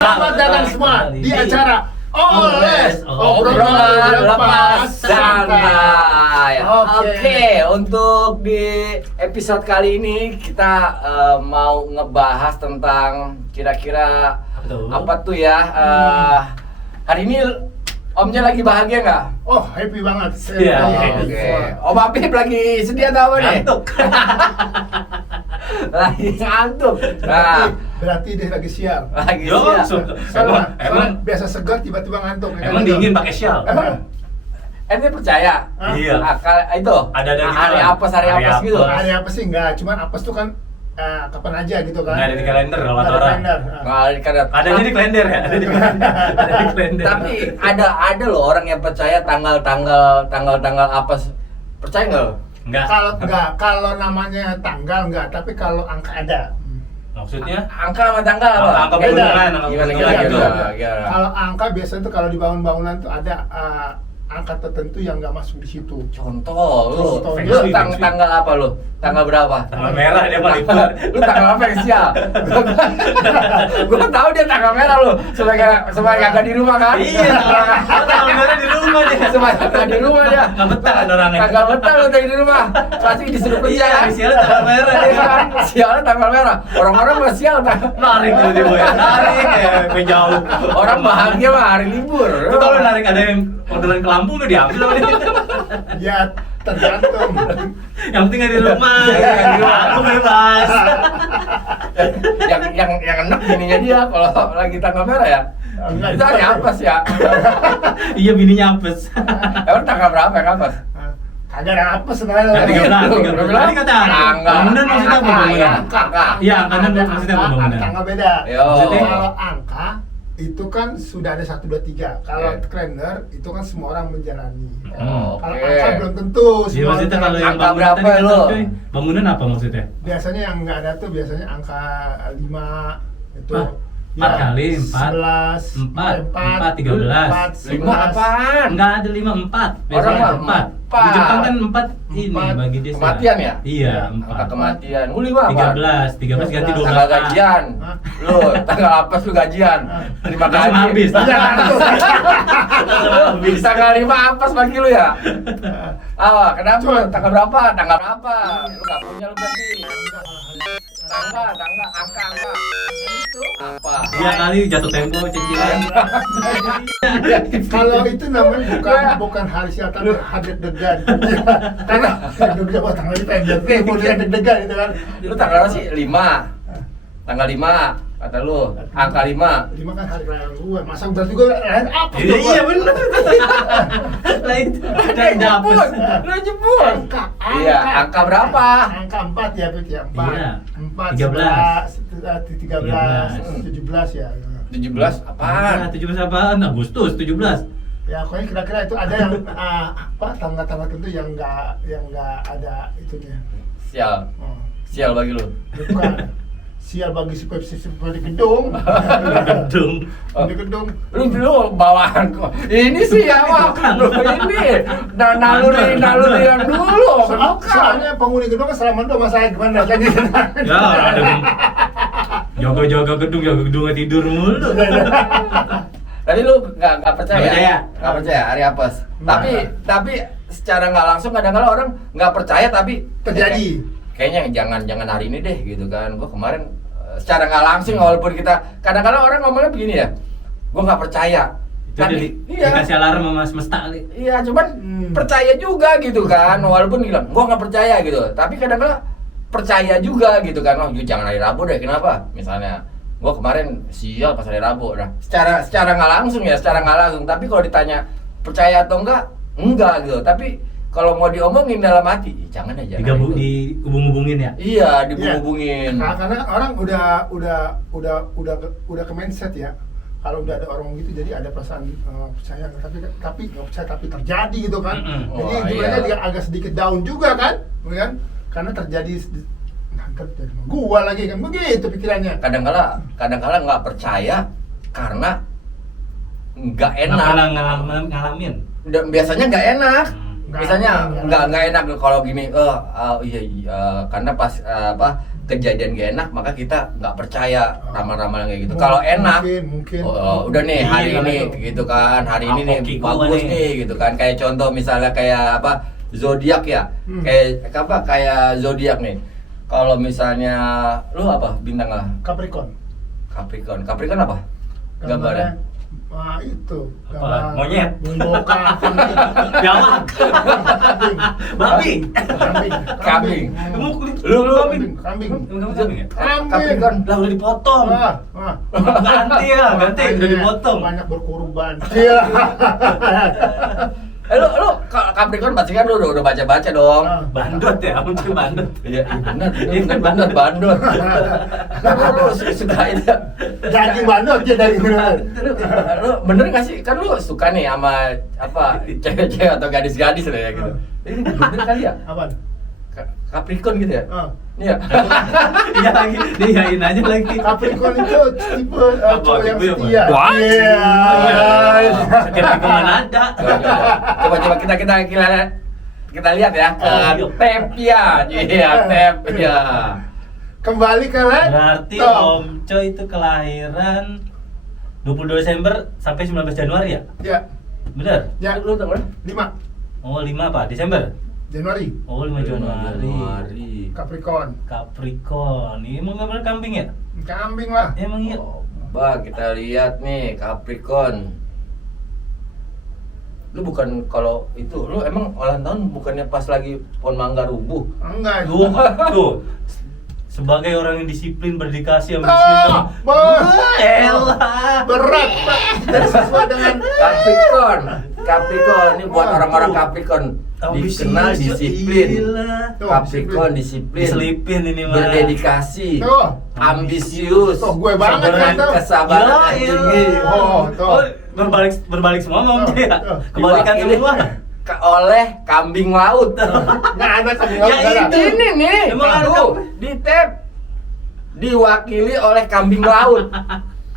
Selamat datang semua di acara Obrolan Lepas Santai. Oke. Oke, untuk di episode kali ini kita mau ngebahas tentang kira-kira apa tuh ya? Hari ini Omnya lagi bahagia nggak? Oh, happy banget. Iya. Oke. Om Apip lagi sedih atau apa nih? Ngantuk. Lagi ngantuk. Nah, Berarti dia lagi sial. lagi Yo, siap. emang biasa segar tiba-tiba ngantuk. ya kan? emang dingin pakai shawl. Ente percaya? Hah? Iya. Itu Ada gitu hari kan? apes Hari gitu. apes. Hari apa sih enggak? Cuman apes tuh kan kapan aja gitu kan. Nggak ada di kalender kalau Nggak kata ada orang. kalender. Nggak ada kadang. Adanya di kalender ya, ada di kalender. Ada di kalender. Tapi ada loh orang yang percaya tanggal apes. Percaya nggak lo? Enggak. Kalau namanya tanggal enggak, tapi kalau angka ada. Maksudnya? Angka sama tanggal apa? Angka Beda. bulan, angka Gimana bulan gitu. gimana? Kalau angka biasanya tuh kalau di bangunan tuh ada angka tertentu yang nggak masuk di situ. Contoh, lu Contohnya feng shui. tanggal apa lu? Tanggal berapa? Tanggal merah dia paling kuat. Lu tanggal apa yang sial? Gua tahu dia tanggal merah lu. Supaya kagak di rumah kan? Iya, tanggal merah di rumah dia. Supaya kagak di rumah dia. Nggak betah kan orangnya. Kagak betah lu tadi di rumah. Pasti disuruh kerja Iya, kan? sialnya tanggal merah Iya dia. kan? Sialnya tanggal merah. Orang-orang mah sial tanggal. Narik tuh dia boy. Narik ya, sampai jauh. Orang bahagia mah hari libur. Itu kalau narik ada yang modelan ke Lampung tuh diambil sama dia. Ya tergantung. Yang penting nggak di rumah. Iya, nggak di rumah. Aku bebas. yang enak bininya dia kalau lagi tanggal merah ya. Enggak. Itu hari apes ya. Iya, bininya apes. Emang tanggal berapa yang apes? Kagak ada apa sebenarnya. Nah, 13. Tadi kata Tanggal. bangunan maksudnya apa bangunan? Angka. Iya, angkanya maksudnya apa bangunan? Angka beda. Yo. Jadi kalau angka itu kan sudah ada 1, 2, 3. Kalau Oke. kalender itu kan semua orang menjalani. Oh, Kalau oke. angka belum tentu Iya, semua maksudnya kalau yang Angka bangunan berapa tadi kata lo? cuy, bangunan apa maksudnya? biasanya yang nggak ada tuh biasanya angka 5 itu. Hah? 4 kali, 4. 11, 4, 13. 5 apaan? Enggak ada 5, 4. Orang mah 4. Di empat. Jepang kan 4 ini Empat. bagi dia. Kematian ya? Iya, Angka 4. kematian. Lu 5 apa? 13 ganti 12. Tanggal gajian. Hah? Lu tanggal apes lu gajian. Terima Langsung kasih. habis. Iya, Lu tanggal 5 apes bagi lu ya? Kenapa? Cuma- Tanggal berapa? Tanggal berapa? Lu gak punya lu berarti. Tangga, angka. Itu apa? Iya kali jatuh tempo cicilan. Kalau itu namanya bukan hari sial tapi hari deg-degan. Karena deg-degan wah tanggal ini pendek nih, mau lihat deg-degan itu kan. Lu tanggal berapa sih? 5. Tanggal 5 kata lu. Angka 5. 5 kan hari raya gua. Masa berarti gua lain apa? Iya benar. Lah itu ada yang dapet. Lu jebul. Iya, angka berapa? Angka 4 ya, Pit ya. 4. Iya. 4, 13. 13, 17 ya. 17 apaan? 17 apaan? Agustus 17. Ya, pokoknya kira-kira itu ada yang tanggal-tanggal tertentu yang enggak ada itunya. Sial. Oh. Sial bagi lu. Bukan. Sial bagi si di gedung. Gedung. Di gedung. Lu bawaan kok. Ini sih ya, Wak. Lu ini naluri yang dulu. Soalnya penghuni gedung kan selama itu sama saya gimana lagi. Ya ada jaga gedungnya tidur mulu. Tadi lu nggak percaya? Nggak percaya. Nggak percaya hari apes. Tapi secara nggak langsung kadang-kadang orang nggak percaya tapi Terjadi. Kayaknya jangan hari ini deh gitu kan. Gua kemarin secara nggak langsung walaupun kita kadang-kadang orang ngomongnya begini ya. Gua nggak percaya. Itu dikasih alarm sama semesta kali. Iya, cuman percaya juga gitu kan. Walaupun bilang gua nggak percaya gitu. Tapi kadang-kadang percaya juga gitu kan. Oh, jangan hari Rabu deh. Kenapa? Misalnya gua kemarin sial pas hari Rabu. Nah, secara nggak langsung ya, secara nggak langsung. Tapi kalau ditanya percaya atau enggak gitu. Tapi kalau mau diomongin dalam hati, jangan aja. Dihubung-hubungin ya. Iya, dihubung-hubungin. Nah, karena orang udah ke mindset ya. Kalau udah ada orang gitu jadi ada perasaan percaya tapi nggak percaya tapi terjadi gitu kan. Mm-mm. Jadi Wah, mereka iya. juga agak sedikit down juga kan, karena terjadi ntar jadi sama gua lagi kan begitu pikirannya. Kadang-kala nggak percaya karena nggak Nggak enak. pernah ngalamin. Biasanya nggak enak. Nggak Misalnya enak. nggak enak kalau gini. Karena pas kejadian gak enak maka kita nggak percaya ramalan-ramalan kayak gitu. Kalau enak, mungkin. udah nih hari Iya, ini betul. gitu kan, hari ini nih Hoki bagus gua nih. nih gitu kan. Kayak contoh misalnya kayak apa zodiak ya, kayak zodiak nih. Kalau misalnya lu apa bintang lah? Capricorn. Capricorn apa? Gambarnya? Wah itu Apa? Monyet? membawa kambing. Biawak. Babi. Kambing. Kamu Lu Kambing. Kamu kambing ya? Capricorn. Lah udah dipotong. Wah. Ganti ya, ganti udah dipotong. Banyak berkorban. Iya. Lu Capricorn pasti kan lu udah baca-baca dong. Bandot ya, muncul bandot. Iya, benar bandot. Lu suka itu. Daging bandot ya dari mana? Lu bener nggak sih? Kan lu suka nih sama apa cewek-cewek atau gadis-gadis lah ya gitu. Ini bener kali ya? Apaan? Capricorn gitu ya? Ah. Iya. Iya lagi, diiyain aja lagi. Capricorn itu tipe cowok yang tipe apa? setia. Wah. Iya. Setiap lingkungan ada. Coba kita lihat ya. Oh, Tepia. Iya, Tepia. Kembali ke Red. Berarti Tom. Om Coy itu kelahiran 22 Desember sampai 19 Januari ya? Ya, Bener? ya. Lu tahu kan? 5 Oh 5 apa? Desember? Januari. Oh 5 Januari. Capricorn. Capricorn. Ini emang gambar kambing ya? Kambing lah. Emang iya? Coba kita lihat nih Capricorn. Lu bukan kalau itu, lu emang ulang tahun bukannya pas lagi pohon mangga rubuh? Enggak. Tuh. Sebagai orang yang disiplin, berdedikasi, ambisius. Elah. Berat, Pak. Dan sesuai dengan Capricorn ini buat Wah, orang-orang tuh. Capricorn Ambisius, dikenal disiplin. gila. Tuh, Capricorn disiplin, Diselipin ini mah. berdedikasi, Tuh. ambisius, Tuh, gue banget Sabaran, kan tuh. kesabaran Ya, yang iya. tinggi. Oh, tuh. Oh, berbalik semua Om Tuh, Coy ya? tuh. Kebalikan Diwakili semua. oleh kambing laut. Nggak ada kambing Ya, laut, nggak ada. itu. Ini nih, Emang ada tuh, di tab diwakili oleh kambing laut.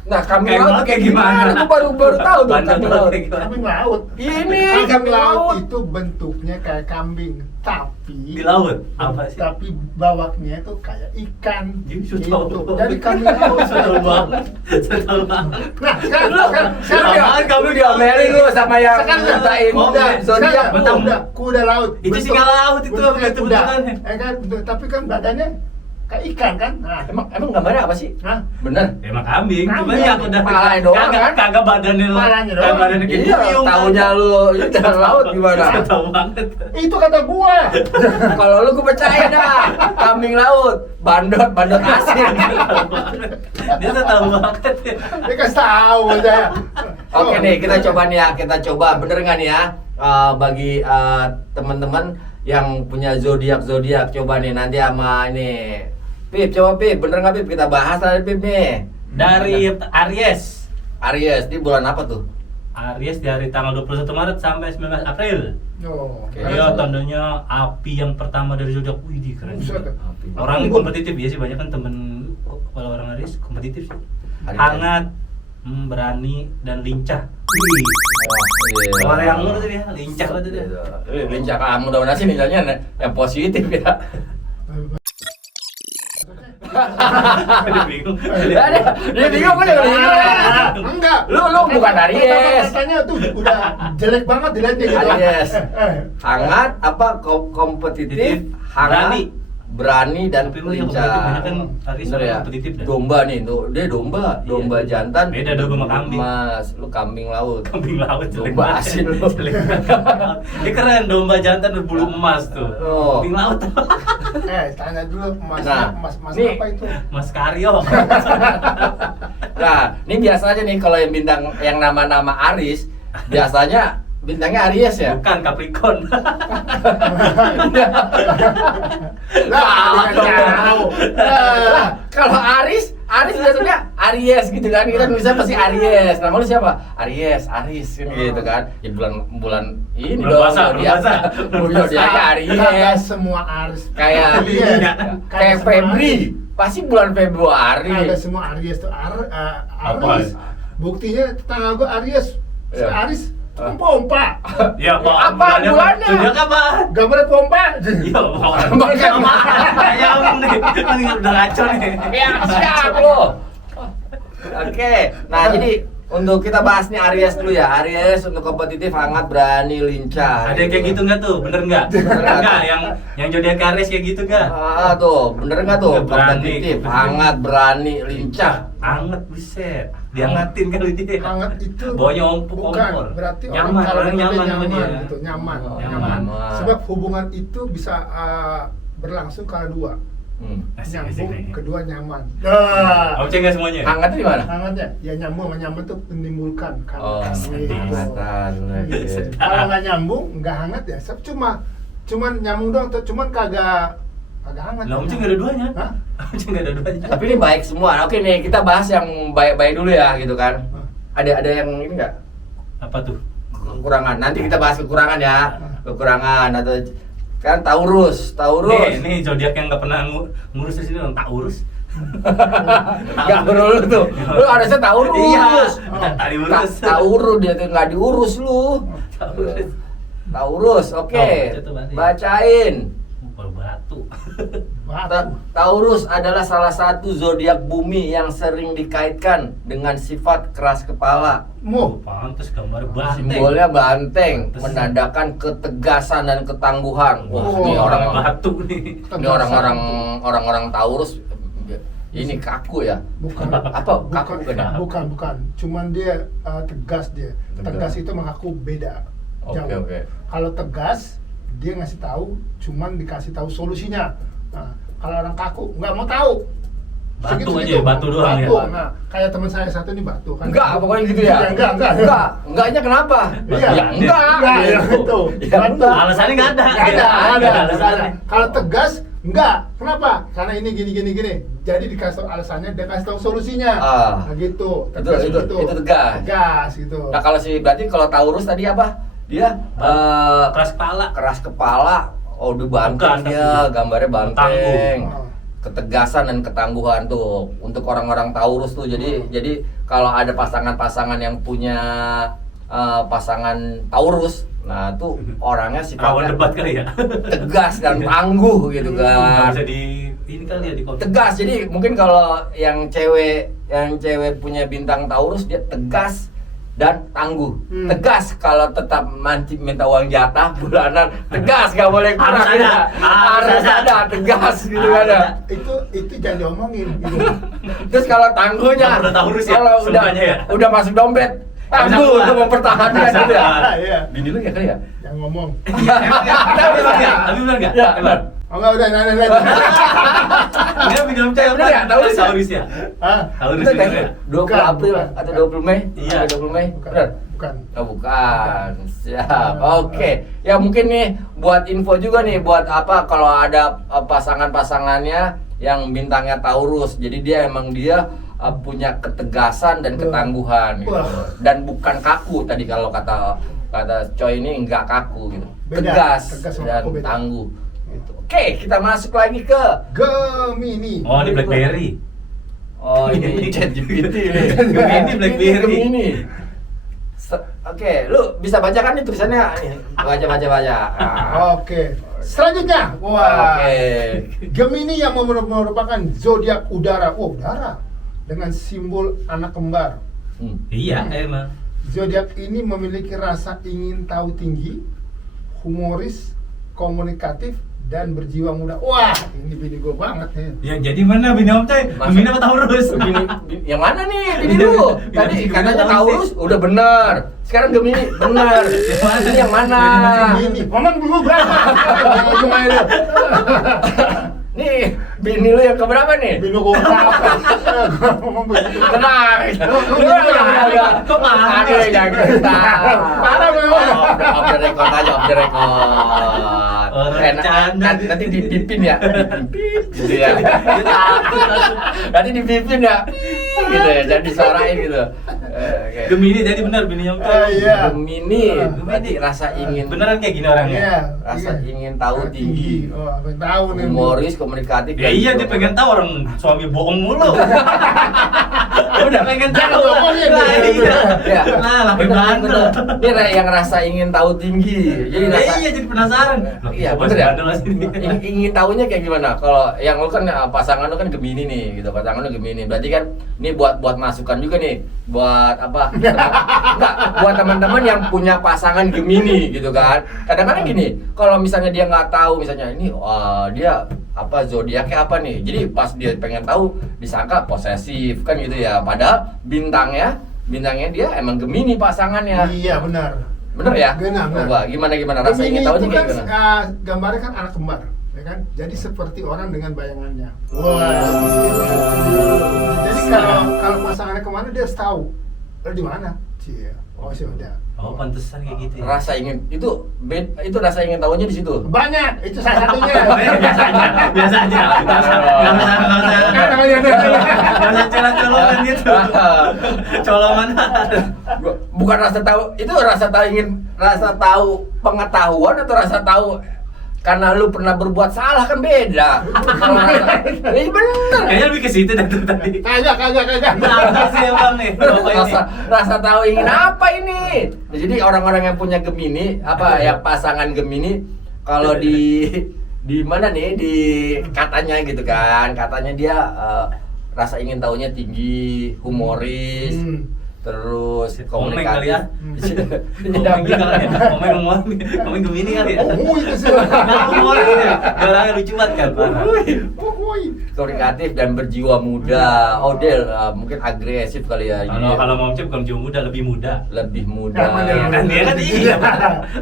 Nah, kambing Kayak laut gimana? kayak gimana? Aku baru tahu tuh Bandot kambing laut laut. kayak gimana? Kambing laut. Ini Kambing kambing laut laut. itu bentuknya kayak kambing, tapi Di laut? Apa sih? Tapi bawaknya itu kayak ikan. Justru Gitu. tahu. Jadi kambing laut. Seru banget. Seru banget. Nah, sekarang Lu diomelin lu sama yang Sekarang nyatain kuda, zodiak. Betul. kuda laut. Itu singa laut itu, bentuknya betul kuda. bentukannya. Kan, tapi kan badannya kayak ikan kan? Nah, Emang gambarnya apa sih? Hah? Bener. Emang kambing, cuma Kambing. yang udah Palanya doang, kan? kagak badannya Palanya kayak doang. badannya kayak Iya, duyung, kan? tahunya lu jalan laut gimana? Saya tahu banget. Itu kata gua. Kalau lu gue percaya dah. Kambing laut, bandot asin. Dia tuh tahu banget. Dia kasih tahu aja. Oke nih, kita coba nih ya, kita coba bener nggak nih ya bagi teman-teman yang punya zodiak, coba nih nanti sama ini Pip, coba Pip, bener nggak Pip? Kita bahas tadi Pip nih. Dari Aries. Aries, di bulan apa tuh? Aries dari tanggal 21 Maret sampai 19 April. Oh, Oke. Dia tandanya api yang pertama dari zodiak. Wih, di keren. Buset. Orang kompetitif ya sih, banyak kan temen kalau orang Aries kompetitif sih. Aries. Hangat, berani dan lincah. Wih. Wah, Orang yang lu tuh dia, lincah banget dia. Lincah kamu, mudah-mudahan sih lincahnya yang positif ya. Dia bingung. Dia bingung kan ya. Enggak. Lu bukan Aries. Katanya tuh udah jelek banget dilihatnya gitu. Aries. Hangat apa kompetitif, hangat, berani dan Tapi lu yang lincah. kompetitif banyak kan Aries Bener ya? kompetitif dah. Domba nih, dia domba Iya. jantan. Beda domba sama kambing. Mas, lu kambing laut. Kambing laut jelek Domba banget. asin lu. Jelek banget. Dia keren, domba jantan berbulu emas tuh. Oh. Kambing laut. Tanya dulu mas Nah, mas nih. apa itu? Mas Karyo. Nah, ini biasanya nih kalau yang bintang yang nama-nama Aries, biasanya bintangnya Aries ya. Bukan Capricorn. Salah dong. Tahu. Lah, kalau Aries biasanya Aries gitu kan. Kita nulisnya pasti Aries. Nama lu siapa? Aries kan gitu kan. Ya bulan ini Bulan dong. puasa, bulan puasa. Bulan dia Kagak Aries. semua Aries. Kayak Iya. kayak Kagak semua Febri. Aries. Pasti bulan Februari. Ada semua Aries tuh Apa? Aries. Buktinya tetangga gua Aries. Si Iya. Aries Tukang pompa. Ya, Apa bulannya? Zodiak apa? Gambarnya pompa. Iya, ya om nih. Ini udah ngaco nih. Ya, siap lo. Oke, nah jadi untuk kita bahas nih Aries dulu ya. Aries untuk kompetitif, hangat, berani, lincah. Ada yang kayak gitu nggak tuh? Bener nggak? Bener nggak? Nggak, yang zodiak Aries kayak gitu nggak? Tuh, bener nggak tuh? Berani. Kompetitif, hangat, berani, lincah. Anget, buset. Diangetin kali dia. Hangat itu Baunya ompuk bukan, kompor. berarti Nyaman, kalau orang nyaman sama dia. gitu, nyaman, Oh, nyaman. nyaman. Sebab hubungan itu bisa berlangsung kalau dua. Asik, asik Nyambung, nih. kedua nyaman. Om cek nggak semuanya? Hangat di mana? Hangatnya, ya nyambung sama nyaman tuh menimbulkan Oh, kasih. hangatan. Gitu. Kalau nggak nyambung, nggak hangat ya. Cuman nyambung doang, tuh cuman kagak hangat. Lah om cek nggak ada duanya. Hah? Om cek nggak ada duanya. Tapi ini baik semua. Oke nih, kita bahas yang baik-baik dulu ya, gitu kan. Ada yang ini nggak? Apa tuh? Kekurangan. Nanti kita bahas kekurangan ya. Kekurangan atau kan Taurus. Nih zodiak yang nggak pernah ngurus di sini orang Taurus. Nggak perlu tuh. Lu harusnya Taurus. Iya. Oh. Tak diurus. Taurus dia tuh nggak diurus lu. Taurus. Taurus, oke. baca tuh, berarti. Bacain. Baru batu. Taurus adalah salah satu zodiak bumi yang sering dikaitkan dengan sifat keras kepala. Oh, pantes gambar banteng. Simbolnya banteng, Pantes. menandakan ketegasan dan ketangguhan. Wah, Oh, ini orang batu nih. ini orang-orang Taurus ini kaku ya. Bukan. Apa kaku bukan ya? Bukan. Cuman dia tegas dia. Tegas. Tegas itu sama kaku beda. Oke, Jauh. oke. Kalau tegas dia ngasih tahu, cuman dikasih tahu solusinya. Nah, kalau orang kaku nggak mau tahu. Batu aja, batu doang ya? Nah, kayak teman saya satu ini batu kan. Enggak, pokoknya gitu ya. Enggak. Enggaknya kenapa? Iya. Ya enggak. Enggak, ya, gitu. Ya, Batu. Alasannya nggak ada. Nggak ada. Alasannya. Kalau tegas enggak. Kenapa? Karena ini gini. Jadi dikasih tahu alasannya, dia kasih tahu solusinya. Nah, gitu. Tegas Itu tegas. Tegas gitu. Nah, berarti kalau Taurus tadi apa? Dia Keras kepala. keras kepala. Oh, udah banteng Tegas, dia, tapi gambarnya banteng. tangguh. Ketegasan dan ketangguhan tuh untuk orang-orang Taurus tuh. Jadi kalau ada pasangan-pasangan yang punya pasangan Taurus, nah tuh orangnya Rawan sifatnya debat kali ya. tegas dan tangguh gitu Nggak kan. bisa ini kali ya di konflik. Tegas. Jadi mungkin kalau yang cewek punya bintang Taurus, dia tegas dan tangguh. Tegas kalau tetap minta uang jatah bulanan, tegas nggak boleh kurang. Harus ada. Harus ada, tegas gitu kan ya. Itu jangan diomongin gitu. Terus kalau tangguhnya, Kalau udah Taurus ya, kalau semuanya ya? udah masuk dompet, tangguh keluar. untuk mempertahankan Bisa gitu ya. keluar. Iya. Bini lu ya kali ya? Yang ngomong. Tapi benar nggak? Tapi benar nggak? Ya, benar. Oh enggak udah nanya. Dia video cewek Benar nggak? Taurus ya? Taurus ya? Hah? Taurus Benar bener kan? ya? 20 April Bukan. atau 20 Mei? Iya. 20 Mei. Bukan. Benar? Bukan. Oh bukan, siap. Oke, ya mungkin nih buat info juga nih buat apa kalau ada pasangan-pasangannya yang bintangnya Taurus. Jadi dia punya ketegasan dan ketangguhan gitu. Wah. Dan bukan kaku tadi kalau kata Coy ini enggak kaku gitu. Beda. Tegas Tegas sama dan kaku beda. tangguh. Gitu. Oke, kita masuk lagi ke Gemini. Oh, ini BlackBerry. Oh, ini ChatGPT. Gemini, BlackBerry. Gemini. Oke, lu bisa bacakan nih tulisannya nih. Baca. Ah. Oke. Selanjutnya, wah. Oke. Gemini yang merupakan zodiak udara. Oh, udara. Dengan simbol anak kembar. Iya, emang. Zodiak ini memiliki rasa ingin tahu tinggi, humoris, komunikatif, dan berjiwa muda. Wah, ini bini gue banget nih. Yang jadi mana bini Om Coy? Masa- Gemini apa Taurus? Yang mana nih bini lu? Tadi katanya Taurus udah bener. Sekarang Gemini bener. Ini yang mana? Ini, Maman dulu berapa? Gimana lu? Nih, bini lu yang keberapa nih? Bini gue berapa? Ngomong begitu. Tenang. Lu Lu gimana? Kok marah? Aduh, jangan kita. Parah memang. Off the record aja, off the record. Orang canda. Nanti dipipin ya. Dipipin gitu ya. Nanti dipipin ya. Gitu ya, jadi disuarain gitu. Oke. Gemini jadi benar bini Om Coy. Iya. Gemini, berarti rasa ingin Beneran kayak gini orangnya. Iya. rasa iya. ingin tahu tinggi. Oh, pengen tahu nih. Humoris, komunikatif. Ya iya dia pengen tahu orang suami bohong mulu. Udah pengen Jangan tahu lah. ngomongin, Lah, gitu. iya. Ya. Nah, lah Bener, bandel. bener. Dia yang rasa ingin tahu tinggi. Jadi rasa Iya, jadi penasaran. Loh, Iya, kok bener ya. bandel lah sini. Ingin tahunya kayak gimana? Kalau yang lu kan pasangan lu kan Gemini nih, gitu. Pasangan lu Gemini. Berarti kan ini buat masukan juga nih, buat apa? Enggak, buat teman-teman yang punya pasangan Gemini gitu kan. Kadang-kadang gini, kalau misalnya dia nggak tahu misalnya ini dia apa zodiaknya apa nih. Jadi pas dia pengen tahu disangka posesif kan gitu ya. Padahal bintangnya dia emang Gemini pasangannya. Iya benar. Bener ya? Benar, benar. Coba gimana rasa Gemini ingin tahunya itu kayak kan, gimana? gambarnya kan anak kembar, ya kan? Jadi seperti orang dengan bayangannya. Wah. Jadi kalau pasangannya kemana dia harus tahu. Lalu di mana? Cie. Oh sih udah. Oh, pantesan kayak gitu ya. Rasa ingin itu rasa ingin tahunya di situ. Banyak, itu salah satunya. Biasa aja. Nggak usah colong-colongan gitu. Colongan. Bukan rasa tahu, itu rasa tahu pengetahuan atau rasa tahu karena lu pernah berbuat salah kan beda. Kalau rasa, bener. Kayaknya lebih ke situ dari tadi. Kagak. Kenapa sih emang nih? Rasa tahu ingin apa ini? Jadi orang-orang yang punya Gemini, yang pasangan Gemini, kalau di mana nih di katanya gitu kan, katanya dia rasa ingin tahunya tinggi, humoris, terus Komeng kali ya. komunikatif. Komeng Gemini kali ya. Oh, itu sih. Humoris ya. Galangnya lucu banget kan. Komunikatif dan berjiwa muda. Oh dia mungkin agresif kali ya. Kalau mau bukan jauh muda, lebih muda. Lebih muda. Iya, Kan dia kan iya.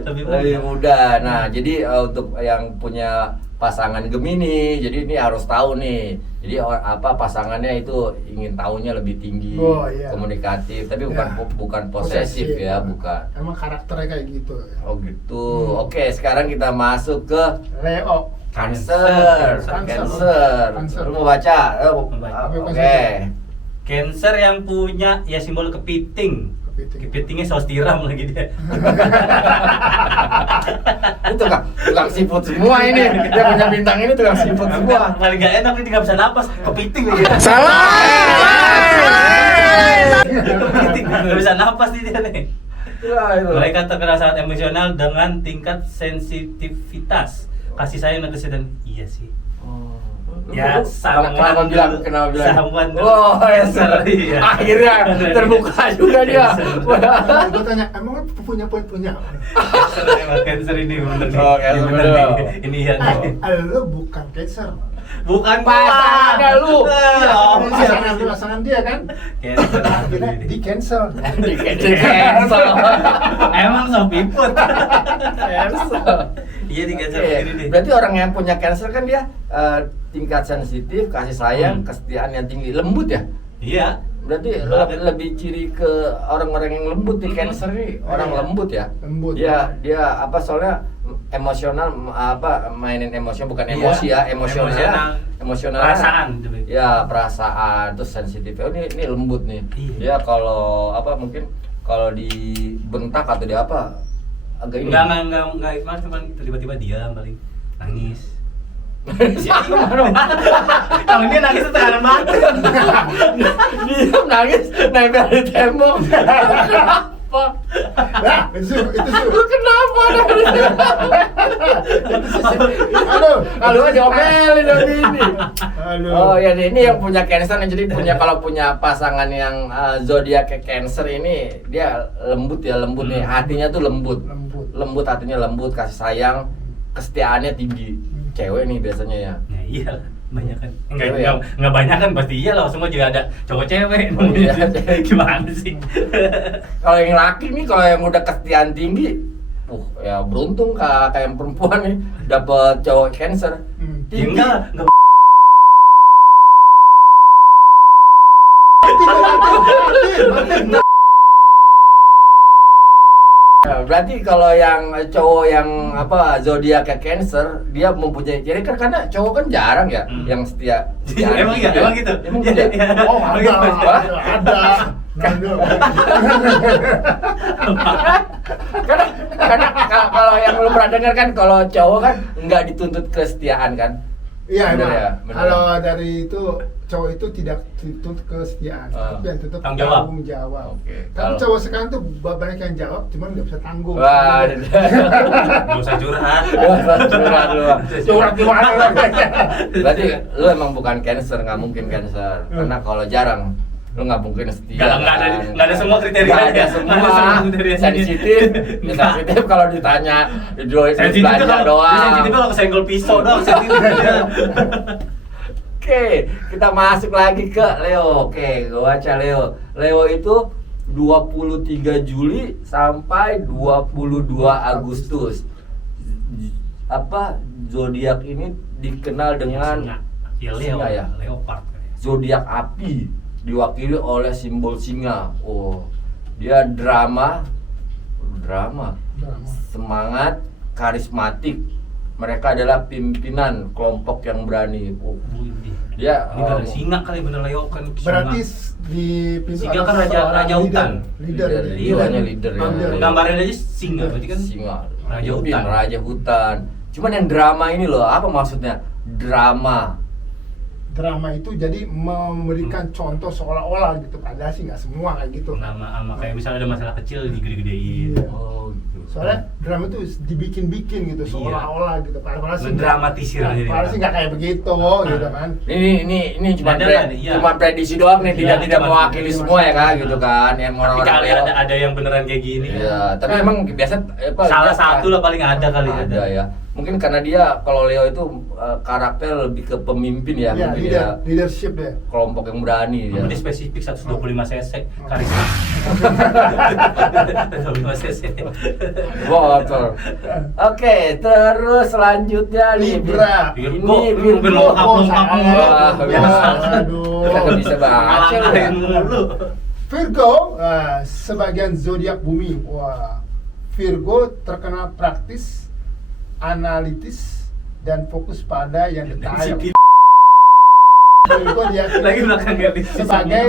Lebih Lebih muda. muda. Nah, jadi untuk yang punya pasangan Gemini, jadi ini harus tahu nih. Jadi pasangannya itu ingin tahunya lebih tinggi, Oh, iya. komunikatif, tapi Ya. bukan posesif ya, bukan. Emang karakternya kayak gitu. Oh gitu. Oke, sekarang kita masuk ke Leo. Cancer. Cancer. Lu mau baca? Membaca. Oke. Cancer yang punya ya simbol kepiting. Kepitingnya saus tiram lagi dia. Itu tukang seafood semua ini. Dia punya bintang ini tukang seafood semua. Paling gak enak nih nggak bisa napas, kepiting lagi. Kepiting nggak bisa napas nih dia nih. Ya, itu. Mereka terkena sangat emosional dengan tingkat sensitivitas, kasih sayang dan kesedihan. Iya sih. Ya, kenapa bilang Samuan dulu. oh ya Iya. akhirnya terbuka juga dia. Gue tanya, emang lu punya? Emang cancer ini bener nih. Oh, cancer Ini bener bener. nih. Ini ya nih. Lu bukan cancer. Bukan Pasangannya lu. Oh, Pasangan dia kan? cancer. Akhirnya di cancel. Di cancel. Emang so piput. Cancel. Iya di cancer Oke, begini nih. berarti orang yang punya cancer kan dia tingkat sensitif, kasih sayang, kesetiaan yang tinggi, lembut ya. Iya. Berarti lebih ciri ke orang-orang yang lembut nih, cancer nih orang Iya. lembut ya. Lembut. Dia soalnya emosional mainin emosi bukan Iya. emosi ya, emosional. Perasaan. Ya, perasaan terus sensitif. Oh, ini lembut nih. Iya. Ya kalau mungkin kalau dibentak atau di apa agak ini. Enggak, cuma tiba-tiba diam paling nangis. Sama dong. Kalau dia nangis itu tekanan mati. Diam nangis nempel di tembok. Kenapa? Nah, itu Lu kenapa nangis? Aduh, diomelin dong ini. Oh ya, ini yang punya cancer nih. Jadi kalau punya pasangan yang zodiak cancer ini dia lembut nih. Hatinya tuh lembut. Lembut hatinya lembut, kasih sayang, kesetiaannya tinggi. Cewek nih biasanya ya. Ya iya, banyak kan. Cewek ya? Enggak banyak kan pasti iya lah, semua juga ada cowok cewek. Oh, iya. Gimana sih? Kalau yang laki nih, kalau yang udah kesetiaan tinggi, ya beruntung kayak yang perempuan nih dapet cowok cancer. Ya enggak. Ya, berarti kalau yang cowok yang zodiak cancer dia mempunyai ciri kan karena cowok kan jarang ya yang setia. Emang iya, emang gitu. Emang gitu. Iya. Oh, ada. Karena kalau yang lu pernah dengar kan kalau cowok kan nggak dituntut kesetiaan kan. Iya Bener emang. ya? Bener. Kalau dari itu cowok itu tidak tuntut kesetiaan, tapi yang tuntut Tanggung jawab. tanggung jawab. Oke, Tapi kalau- cowok sekarang tuh banyak yang jawab, cuman nggak bisa tanggung. Wah, Gak usah curhat. curhat lu. Curhat gimana lah? Berarti lu emang bukan Cancer, nggak mungkin Cancer. Karena kalau jarang lu nggak mungkin setia. Nggak ada semua kriteria. Nggak ada semua. Sensitif, ya sensitif kalau ditanya duit Sensitif belanja kalau doang. sensitif kalau kesenggol pisau doang sensitif dia. Oke, kita masuk lagi ke Leo. Oke, gua baca Leo. Leo itu 23 Juli sampai 22 Agustus. Apa zodiak ini dikenal dengan Ya Leo, singa ya? leopard. Zodiak api, diwakili oleh simbol singa. Oh, dia drama, semangat, karismatik. Mereka adalah pimpinan kelompok yang berani. Oh, dia Ini dari singa kali bener Leo kan. Berarti singa. dipimpin Singa oleh kan raja- seorang raja hutan. Leader. Jiwanya leader ya. Leader. Gambarnya aja singa, berarti kan singa, raja Pemimpin, hutan. raja hutan. Cuman yang drama ini loh, apa maksudnya? Drama. Drama itu jadi memberikan contoh seolah-olah gitu, padahal sih nggak semua kayak gitu. Nama kayak misalnya ada masalah kecil digede-gedein. Iya. Oh, gitu. Soalnya drama itu dibikin-bikin gitu, Iya. seolah-olah gitu. Padahal sih Mendramatisir jadi. padahal sih nggak kayak begitu gitu kan. Ini cuma Ada, iya. cuma prediksi doang nih, Iya, tidak cuma- mewakili semua ya kan gitu kan, yang Tapi orang-orang kali Leo. ada yang beneran kayak gini. Iya, tapi emang biasa apa? Salah dia- satu lah paling ada kali ada ya. Mungkin karena dia kalau Leo itu karakter lebih ke pemimpin ya, Iya, mungkin ya. leadership deh. Kelompok yang berani ya. Dia spesifik 125 cc karisma. 125 cc. Botol. Oke, terus selanjutnya nih Libra. Virgo. Ini Virgo. Virgo. Lengkap mulu. Wah, biasa. Aduh. Kagak bisa baca lu ya. Ngalahin mulu. Virgo, sebagian zodiak bumi. Wah, Virgo terkenal praktis, analitis, dan fokus pada yang detail. Si Virgo dia Lagi belakangnya di sebagai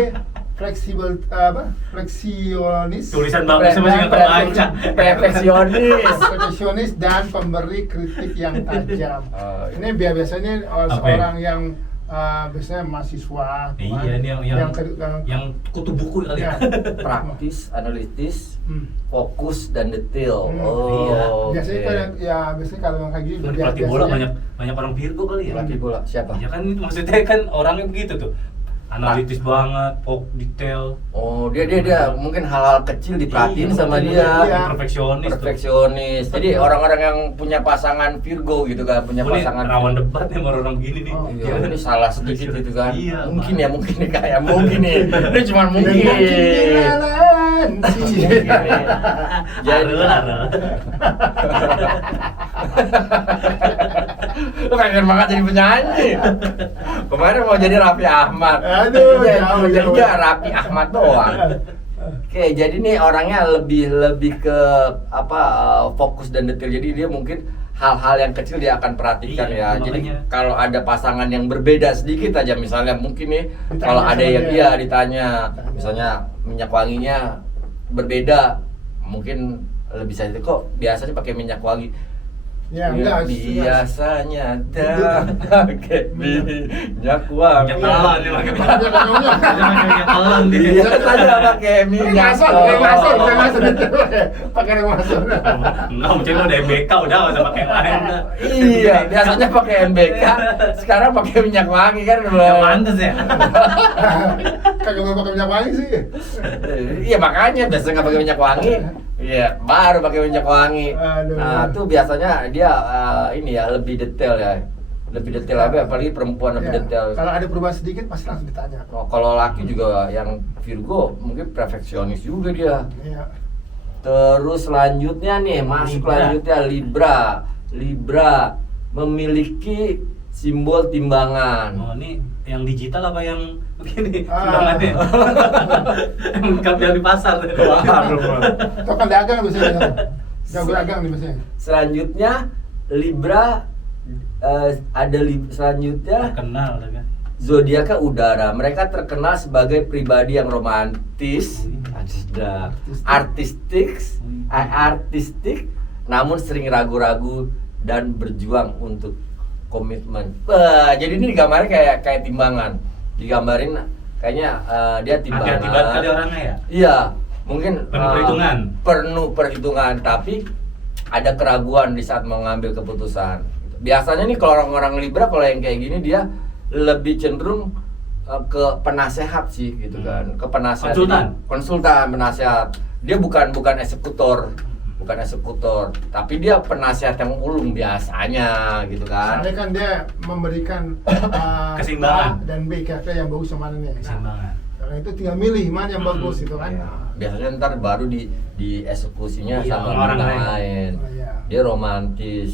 fleksionis, tulisan bagus sama sih nggak kebaca. Perfeksionis. perfeksionis dan pemberi kritik yang tajam. Oh, iya. Ini biasanya Apa seorang yang biasanya mahasiswa, Iya, ini yang kutu buku kali ya. Praktis, analitis, Hmm. fokus dan detail. Hmm, Oh, iya. Biasanya oke. kan ya biasanya kalau yang kayak gini Sebenarnya biasanya- pelatih bola banyak orang Virgo kali ya. Pelatih bola siapa? Ya kan itu maksudnya kan orangnya begitu tuh. Analitis banget, detail. Oh, dia mungkin hal-hal kecil diperhatiin Iya, sama betul, dia. Iya. Perfeksionis. tuh. Perfeksionis. Jadi orang-orang yang punya pasangan Virgo gitu kan, punya Ini pasangan rawan debat nih sama orang gini nih. Oh, Iya, ini salah sedikit itu kan. Iya, mungkin Pak. ya, mungkin nih kayak mungkin nih. Ini cuma mungkin. Dengan kenalan, Mungkin nih. Jadi Arel. lu pengen banget jadi penyanyi. Kemarin mau jadi Raffi Ahmad. Aduh, Jadi jauh, jadi jauh. dia Raffi Ahmad doang. Oke, jadi nih orangnya lebih ke fokus dan detail. Jadi dia mungkin hal-hal yang kecil dia akan perhatikan Iya, ya. Jadi makanya. kalau ada pasangan yang berbeda sedikit aja, misalnya mungkin nih Ditanya kalau ada sama yang dia. iya ditanya, misalnya minyak wanginya berbeda, mungkin lebih saja kok biasanya pakai minyak wangi. Ya, enggak, Biasanya pakai minyak wangi. Minyak telon dia pakai minyak. Dia ngomongnya. Dia pakai minyak telon dia. Biasanya pakai minyak Remasol, telon. pakai remasol. Enggak, mungkin udah MBK udah nggak usah pakai yang lain. Iya, biasanya pakai MBK, sekarang pakai minyak wangi kan Yang belum. pantes ya. Kagak mau pakai minyak wangi sih. Iya makanya biasanya nggak pakai minyak wangi. Iya, baru pakai minyak wangi. Aduh. Nah, itu biasanya dia ini ya lebih detail ya. Lebih detail apalagi perempuan lebih Ya, detail. kalau ada perubahan sedikit pasti langsung ditanya. Oh, kalau laki juga yang Virgo mungkin perfeksionis juga dia. Iya. Terus selanjutnya nih, masuk Libra. selanjutnya Libra memiliki simbol timbangan. Oh, ini yang digital apa yang begini? Ah. Timbangannya. Yang di pasar. Tokan dagang biasanya. Jago dagang nih biasanya. Selanjutnya Libra selanjutnya Kenal kan. zodiaknya udara. Mereka terkenal sebagai pribadi yang romantis, artistik, namun sering ragu-ragu dan berjuang untuk komitmen. Jadi ini digambarin kayak timbangan. Digambarin kayaknya dia timbangan. Hati-hati banget kali orangnya ya. Iya, mungkin Penuh perhitungan. Penuh perhitungan, tapi ada keraguan di saat mengambil keputusan. Biasanya nih kalau orang-orang Libra kalau yang kayak gini dia lebih cenderung ke penasehat sih gitu kan, ke penasehat. Konsultan, penasehat. Dia bukan eksekutor. Bukan eksekutor, tapi dia penasehat yang ulung biasanya gitu kan. Soalnya kan dia memberikan keseimbangan A dan B, kira-kira yang bagus yang mana nih. Keseimbangan. Karena itu tinggal milih mana yang bagus gitu kan. Ya, biasanya ntar baru di eksekusinya Iya, sama orang bintang lain. lain. Oh, iya. Dia romantis.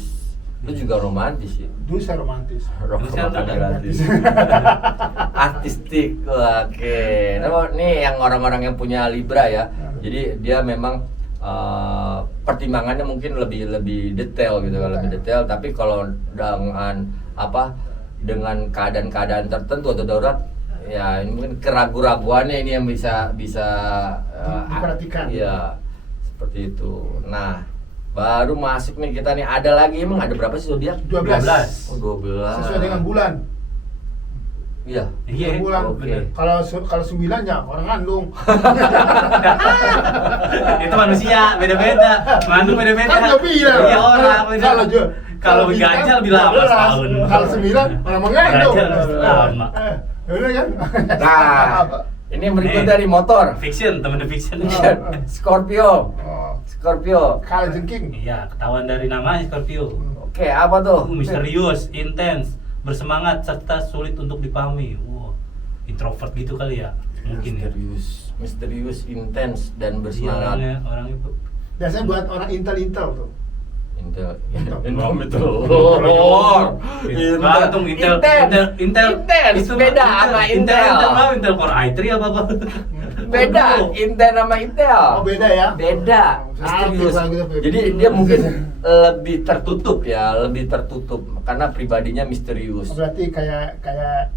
Lu juga romantis sih. Dulu saya romantis. Sekarang Romantis. Artistik. Oke. Nah, nih yang orang-orang yang punya Libra ya. Jadi dia memang pertimbangannya mungkin lebih detail gitu kan, lebih detail. Tapi kalau dengan keadaan-keadaan tertentu atau darurat, ya ini mungkin keraguan-raguannya ini yang bisa diperhatikan. Iya, seperti itu. Nah, baru masuk nih kita nih, ada lagi, emang ada berapa sih zodiak? 12. Oh, 12. Sesuai dengan bulan. Iya. Iya, Bulan. oke. Kalau 9 ya orang ngandung. Itu manusia, beda-beda. Manu beda-beda. Kan nggak bilang. Iya, orang beda. Kalau bintang, gajah lebih lama 12. setahun. Kalau 9 orang mengandung. Gajah lebih lama. Bener kan? Nah, ini berikut dari motor. Fiction, temen fiction. Scorpio. Oh, Scorpio. Kala jengking. Iya, ketahuan dari namanya Scorpio. Oke, apa tuh? Misterius, intens, bersemangat serta sulit untuk dipahami. Wow, introvert gitu kali ya, mungkin ya. Misterius, intens dan Iya, bersemangat. orangnya Biasanya buat orang intel tuh. Intel. Intens. Beda sama Intel. Intel Core i3 apa? Beda. Intel sama Intel. Oh, beda ya? Beda. Misterius. Jadi dia mungkin lebih tertutup ya, lebih tertutup karena pribadinya misterius. Berarti kayak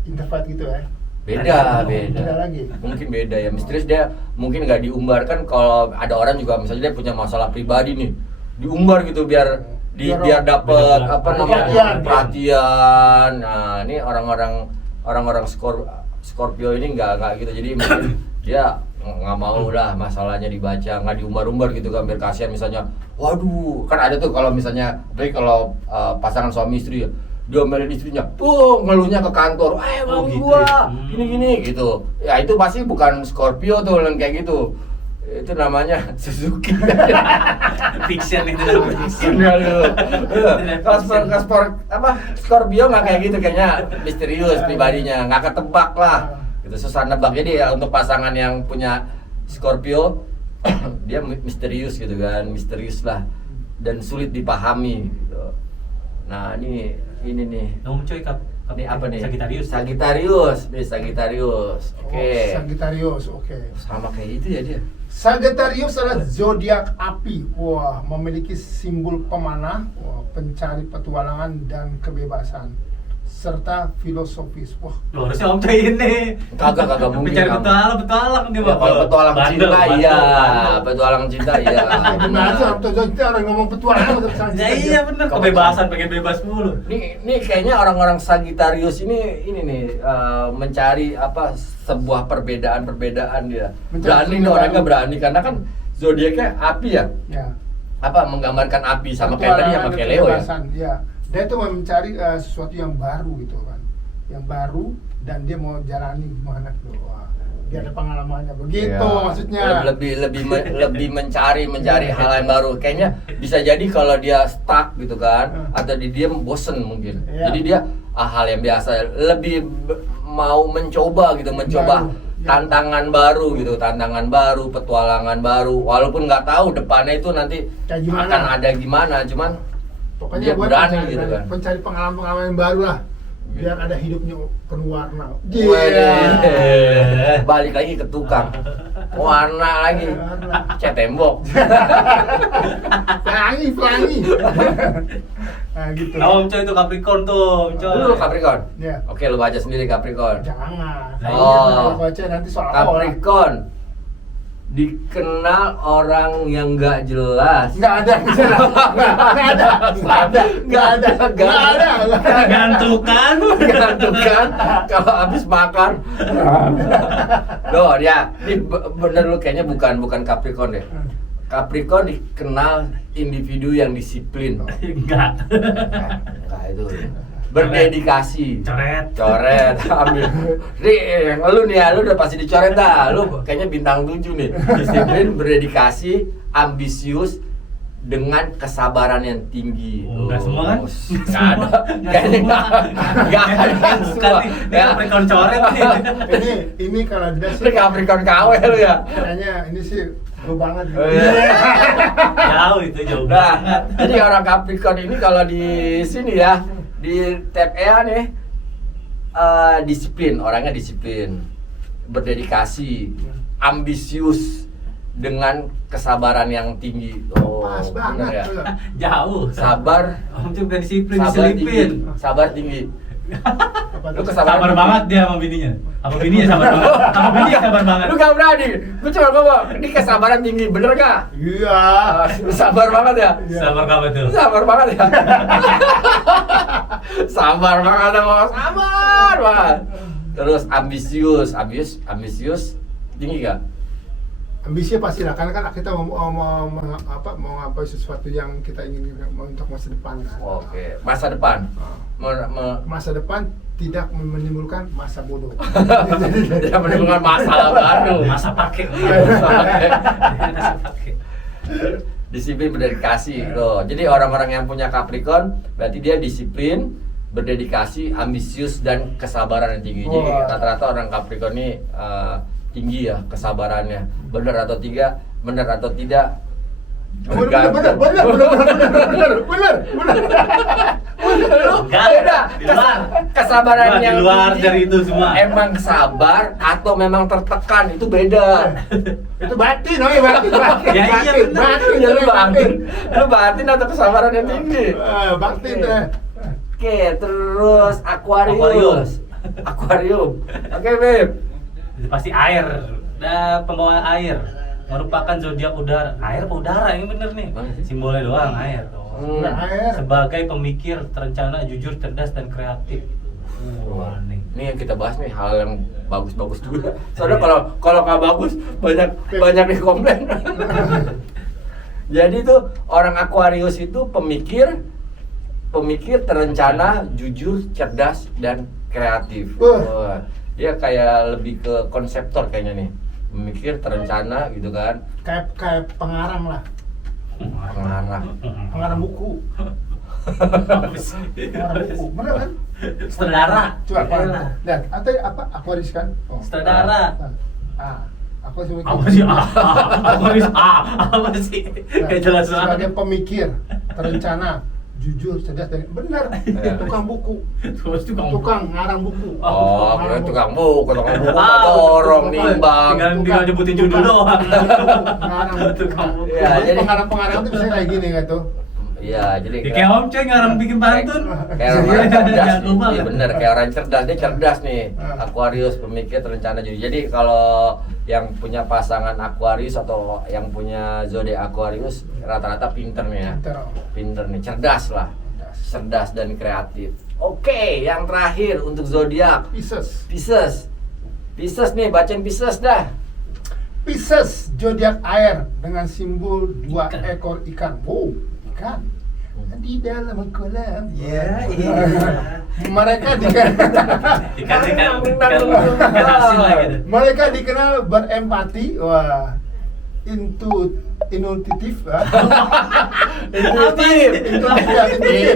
introvert gitu ya? Beda. Beda lagi. Mungkin beda ya. Misterius dia mungkin nggak diumbarkan. Kalau ada orang juga misalnya dia punya masalah pribadi nih, diumbar gitu biar dapat apa namanya perhatian. Nah, ini orang-orang Scorpio ini nggak gitu. Jadi mungkin dia nggak mau lah masalahnya dibaca, nggak diumbar-umbar gitu kan, biar kasihan misalnya. Waduh, kan ada tuh kalau misalnya, apalagi kalau pasangan suami istri ya, diomelin istrinya, ngeluhnya ke kantor, mau gitu gua ya? gini gitu. Ya itu pasti bukan Scorpio tuh yang kayak gitu. Itu namanya Suzuki. Fiction itu namanya. Kalau Scorpio nggak kayak gitu, kayaknya misterius pribadinya, nggak ketebak lah. Gitu, susah nebak. Jadi ya untuk pasangan yang punya Scorpio, dia misterius gitu kan, misterius lah dan sulit dipahami. Gitu. Nah ini nih. Nomor coy Ini apa nih? Sagittarius. Sagittarius. Oke. Oh, Sagittarius, oke. Sama kayak itu ya dia. Sagittarius adalah zodiak api. Wah, memiliki simbol pemanah, pencari petualangan dan kebebasan, serta filosofis. Wah, Loh, harusnya Om Coy ini. Kagak mungkin. Mencari petualang dia Ya, kalau petualang cinta bandel. iya, petualang cinta iya. gimana sih orang tua itu orang ngomong petualangan untuk Ya iya benar, kebebasan pengen bebas mulu. Ini kayaknya orang-orang Sagittarius ini nih mencari sebuah perbedaan dia. Berani nih orangnya, berani karena kan zodiaknya api ya. Ya. Menggambarkan api sama kayak tadi sama kayak Leo ya. Ya. Dia tuh mencari sesuatu yang baru gitu kan, yang baru, dan dia mau jalani gimana tuh. Wah, dia ada pengalamannya begitu Iya. maksudnya. Lebih mencari hal yang baru. Kayaknya bisa jadi kalau dia stuck gitu kan, atau dia bosen mungkin. Iya. Jadi dia hal yang biasa, lebih mau mencoba gitu, Baru. tantangan baru gitu, tantangan baru, petualangan baru. Walaupun nggak tahu depannya itu nanti Kayak gimana. akan ada gimana, cuman Pokoknya dia buat berani mencari, gitu kan. mencari pengalaman-pengalaman yang baru lah, biar ada hidupnya penuh warna. Waduh, balik lagi ke tukang, warna lagi, cat tembok. Pelangi. Nah gitu. Nah, Om Coy itu Capricorn tuh, Om Coy. Lu Capricorn. Ya. Oke, lu baca sendiri Capricorn. Jangan. Oh. Kalau baca nanti soal orang. Capricorn dikenal orang yang nggak jelas. Nggak ada, nggak ada. Gantukan. Gantukan kalau habis makan. Loh ya, ini bener lu kayaknya bukan Capricorn deh. Capricorn dikenal individu yang disiplin. Enggak. Nah, itu berdedikasi. Coret. Ambil. Nih, yang lu nih ya, lu udah pasti dicoret dah. Lu kayaknya bintang 7 nih. Disiplin, berdedikasi, ambisius, dengan kesabaran yang tinggi. Enggak semua kan? Nggak ada. Kayaknya nggak ada yang semua. Ini Capricorn coret nih. Ini kalau dia Lu sih Capricorn KW lu ya. kayaknya ini sih gue banget. Oh, iya. Jauh itu jauh Nah, banget. jadi orang Capricorn ini kalau di sini ya, di tab EA nih, disiplin, orangnya disiplin, berdedikasi, ambisius, dengan kesabaran yang tinggi. Oh, Pas bener banget. ya. Tuh. Jauh. Sabar, Om tuh bukan disiplin, sabar tinggi, diselipin. sabar tinggi. Apa Lu tuh? kesabaran Sabar tinggi. banget dia sama bininya. Apa bininya sabar banget? Apa bininya sabar banget? Lu gak berani. Lu cuma ngomong, ini kesabaran tinggi, bener gak? Iya. Sabar banget ya. Sabar kamu tuh. Sabar banget ya. Sabar banget sama sabar banget. Terus ambisius tinggi gak? Ambisinya pasti lah, karena kan kita mau ngapain sesuatu yang kita ingin untuk masa depan kan. Oke, masa depan. Masa depan tidak menimbulkan masa bodoh. Tidak menimbulkan masalah baru. Masa pakai. Masa pakai. Disiplin, berdedikasi loh. Jadi orang-orang yang punya Capricorn berarti dia disiplin, berdedikasi, ambisius, dan kesabaran yang tinggi. Jadi Wah. rata-rata orang Capricorn ini tinggi ya kesabarannya. Benar atau tidak? Bener. Enggak, Beda. di luar. Kesabaran Di yang luar tinggi dari itu semua. Emang sabar atau memang tertekan itu beda. Itu batin, oh iya batin. Ya, iya, bener. Ya lu batin atau kesabaran yang tinggi. Batin Oke. deh. Oke, terus Aquarius. Aquarium. Oke, Beb. Itu pasti air. Nah, pembawa air merupakan zodiak udara. Air apa udara? Ini bener nih. Mana sih? Simbolnya doang air. Udah air. Sebagai pemikir, terencana, jujur, cerdas, dan kreatif. Wah, nih. Ini yang kita bahas nih hal yang bagus-bagus juga. Soalnya kalau nggak bagus banyak di komplain. Jadi tuh orang Aquarius itu pemikir, terencana, jujur, cerdas, dan kreatif. Wah, dia kayak lebih ke konseptor kayaknya nih. Memikir, terencana gitu kan. Kayak pengarang lah. Pengarang buku. Pengarang buku. Bener kan? Sutradara. Coba lihat. Atau apa? Aquarius kan? Sutradara. Aku sih mikir. Apa sih? Apa sih? Kayak jelas Sebagai banget. pemikir, terencana, jujur, cerdas, dan benar. Iya. Tukang buku. Terus Tukang ngarang buku. Oh, Ngarang kira tukang buku Ah, dorong, buku. nimbang. Tinggal nyebutin judul doang. Ngarang buku. Tukang buku. Iya, jadi- pengarang-pengarang itu bisa kayak gini kan tuh. Iya, jadi Ya, kayak Om Coy ngarang bikin pantun. kayak orang cerdas Jago nih. banget. Iya bener, kayak orang cerdas, dia cerdas nih. Aquarius, pemikir, terencana, jujur. Jadi kalau yang punya pasangan Aquarius atau yang punya zodiak Aquarius rata-rata pinter nih ya. Pinter nih, cerdas lah. Cerdas dan kreatif. Oke, yang terakhir untuk zodiak Pisces. Pisces nih, bacain Pisces dah. Pisces, zodiak air dengan simbol 2 ekor ikan. Wow, ikan di dalam kolam. Iya. Mereka dikenal Ikan asin lah gitu. mereka dikenal berempati, wah, intuitif, Intuitif. intuitif,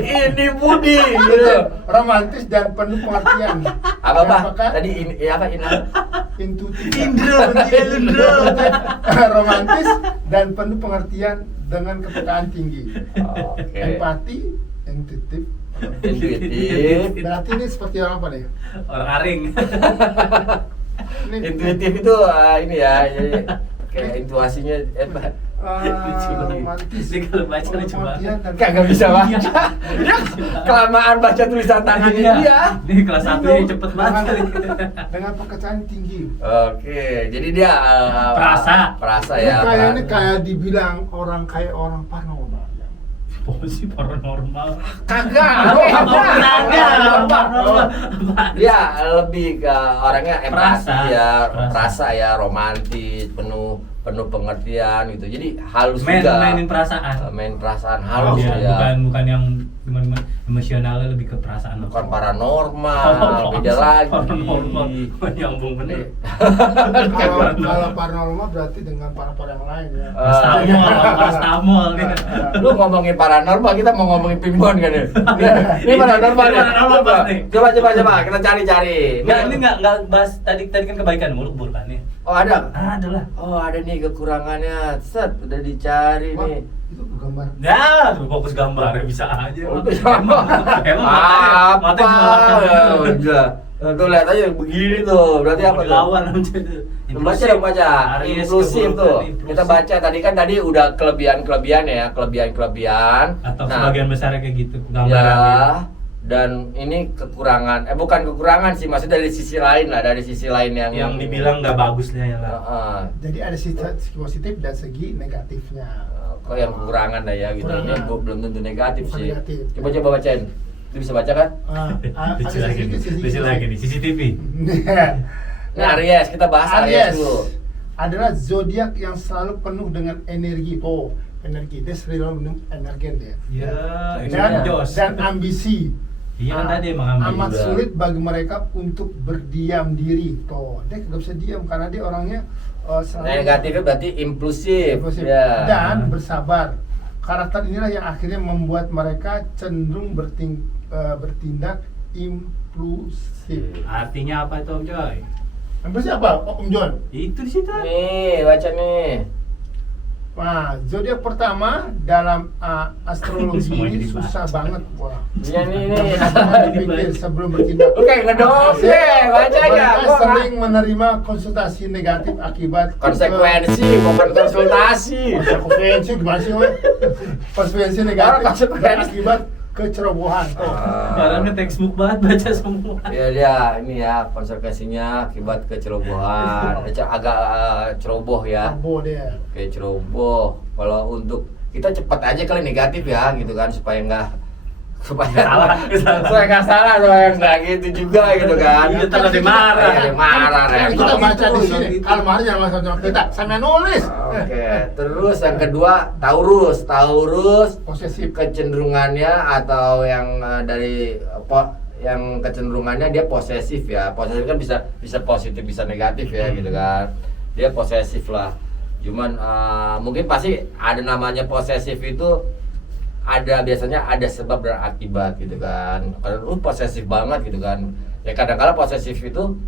Ini Budi gitu. romantis dan penuh pengertian. Apa Apakah tadi ini apa ini? intuitif, Indro. romantis dan penuh pengertian dengan kepekaan tinggi. Oke. Empati, intuitif. Intuitif. Berarti ini seperti orang apa nih? Orang aring. Ini Intuitif itu ini ya, jadi kayak intuasinya romantis. Ini kalau baca lucu banget. kagak bisa baca. Dia kelamaan baca tulisan tangannya Iya. dia. Ini kelas 1 ini cepet banget. Dengan pekerjaan tinggi. Oke, jadi dia perasa Ini ya. kayaknya kayak dibilang orang kayak orang paranormal. Posisi paranormal. Kagak. Dia lebih ke orangnya empati ya, perasa ya, romantis, penuh pengertian gitu. Jadi halus juga. Mainin perasaan. Main perasaan halus Iya, ya. bukan yang gimana emosionalnya, lebih ke perasaan. Bukan paranormal, beda lagi. Paranormal. Nyambung bener. Kalau paranormal berarti dengan para yang lain ya. Pastamol nih. Lu ngomongin paranormal, kita mau ngomongin primbon kan ya? Ini paranormal ya? Paranormal pasti. Coba kita cari-cari. Enggak, ini enggak bahas tadi kan kebaikan mulu keburukannya. Oh ada? Ada lah. Oh ada nih kekurangannya. Set, udah dicari Wah, nih. itu gambar. Ya, fokus gambarnya bisa aja. Udah sama. Emang Apa? matanya Ya udah. Tuh lihat aja begini tuh. Berarti apa tuh? Lawan aja tuh. Baca dong baca. Aries, Inklusif keburukan, tuh. inklusif. Kita baca tadi udah kelebihan ya, kelebihan. Atau Nah, sebagian besarnya kayak gitu ya, gambarannya. dan ini kekurangan, bukan kekurangan sih, maksudnya dari sisi lain lah, dari sisi lain Yang dibilang nggak bagusnya ya lah. Jadi ada sisi positif dan segi negatifnya. Kok yang kekurangan lah ya gitu. Ini Kekurangan. belum tentu negatif Bukan sih. negatif. Coba bacain. Lu bisa baca kan? Ada Lucu lagi nih, sisi lucu lagi nih, CCTV. Nah, Aries, kita bahas Aries dulu. adalah zodiak yang selalu penuh dengan energi. Energi dia selalu penuh energi dia. Ya, Dan- ini Jos. Dan ambisi. Iya kan tadi emang ambil. Amat juga. sulit bagi mereka untuk berdiam diri. Dia nggak bisa diam karena dia orangnya selalu Negatifnya berarti impulsif. impulsif Ya. dan bersabar. Karakter inilah yang akhirnya membuat mereka cenderung bertindak impulsif. Artinya apa itu Om Joy? Impulsif apa, Om John? Itu di situ. Nih, baca nih. Nah, zodiak pertama dalam astrologi Semuanya ini dibahas. susah banget, wah. Iya nih. Dipikir sebelum bertindak. Oke, ngedongeng, baca aja. Mereka Gua sering menerima konsultasi negatif akibat konsekuensi, bukan konsultasi. konsekuensi gimana sih, Wei? Konsekuensi negatif Orang konsekuensi. akibat kecerobohan. Barangnya textbook banget baca semua. Ya dia ini ya konsekuensinya akibat kecerobohan. Agak ceroboh ya. Ceroboh dia. Kayak ceroboh. Kalau untuk kita cepat aja kali negatif ya gitu kan supaya supaya nggak salah supaya nggak gitu juga gitu kan. Iya, takut dimarah. Iya, dimarah Kan repot. kita baca di Gitu, sini. gitu. Kalau marah jangan langsung sama kita. Sampai nulis. Oke, terus yang kedua Taurus Posesif. kecenderungannya atau yang dari yang kecenderungannya dia posesif ya. Posesif kan bisa positif bisa negatif ya gitu kan. Dia posesif lah. Cuman mungkin pasti ada namanya posesif itu biasanya ada sebab dan akibat gitu kan. Kalau lu posesif banget gitu kan. Ya kadang-kala posesif itu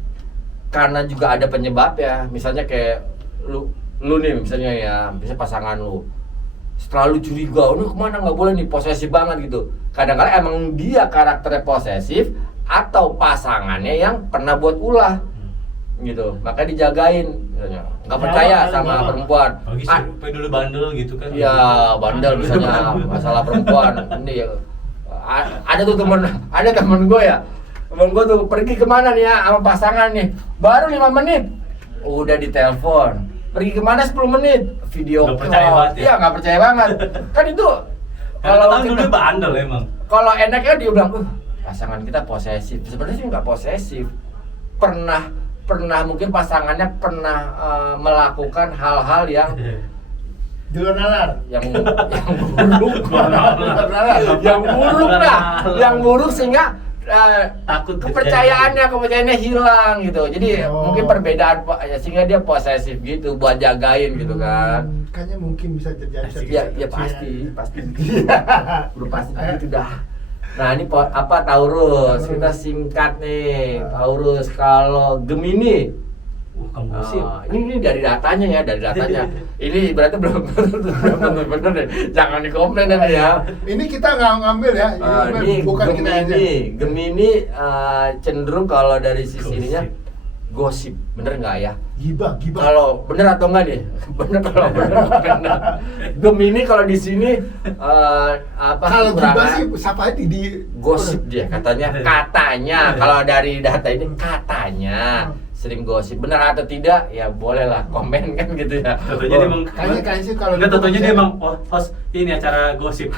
karena juga ada penyebab ya. Misalnya kayak lu nih misalnya ya, misalnya pasangan lu selalu curiga, ini kemana nggak boleh nih, posesif banget gitu. Kadang-kadang emang dia karakternya posesif atau pasangannya yang pernah buat ulah gitu, maka dijagain misalnya. Nggak percaya sama perempuan. Lagi sampai dulu bandel gitu kan. Ya bandel misalnya masalah perempuan ini ya. Ada temen gue ya, temen gue tuh pergi kemana nih ya sama pasangan nih, baru 5 menit udah ditelepon, pergi kemana 10 menit video Nggak percaya banget ya? Iya nggak percaya banget kan itu. Kalau tahu dulu bandel emang. Kalau enaknya dia bilang, pasangan kita posesif. Sebenarnya sih nggak posesif. Pernah mungkin pasangannya pernah melakukan hal-hal yang Di luar nalar. yang buruk, yang buruk sehingga Takut kepercayaannya hilang gitu. Jadi Oh. mungkin perbedaan sehingga dia posesif gitu buat jagain gitu kan. Kayaknya mungkin bisa terjadi. Ya pasti udah pasti gitu dah. Nah ini Taurus, kita singkat nih. Taurus. Kalau Gemini, Kamu sih. ini dari datanya. Ini berarti belum bener deh. Jangan dikomplain deh ya. Ini kita nggak ngambil ya. Ini Bukan kita aja. Gemini cenderung kalau dari sisi ininya gosip, bener nggak ya? Gibah. Kalau bener atau enggak nih? Bener kalau bener. Gemini kalau di sini Kalau gibah kekurangan sih siapa di gosip dia katanya kalau dari data ini katanya sering gosip, bener atau tidak ya bolehlah komen kan gitu ya. Tentunya dia emang Kayaknya sih kalau enggak, gitu tentunya dia saya- emang host ini acara gosip.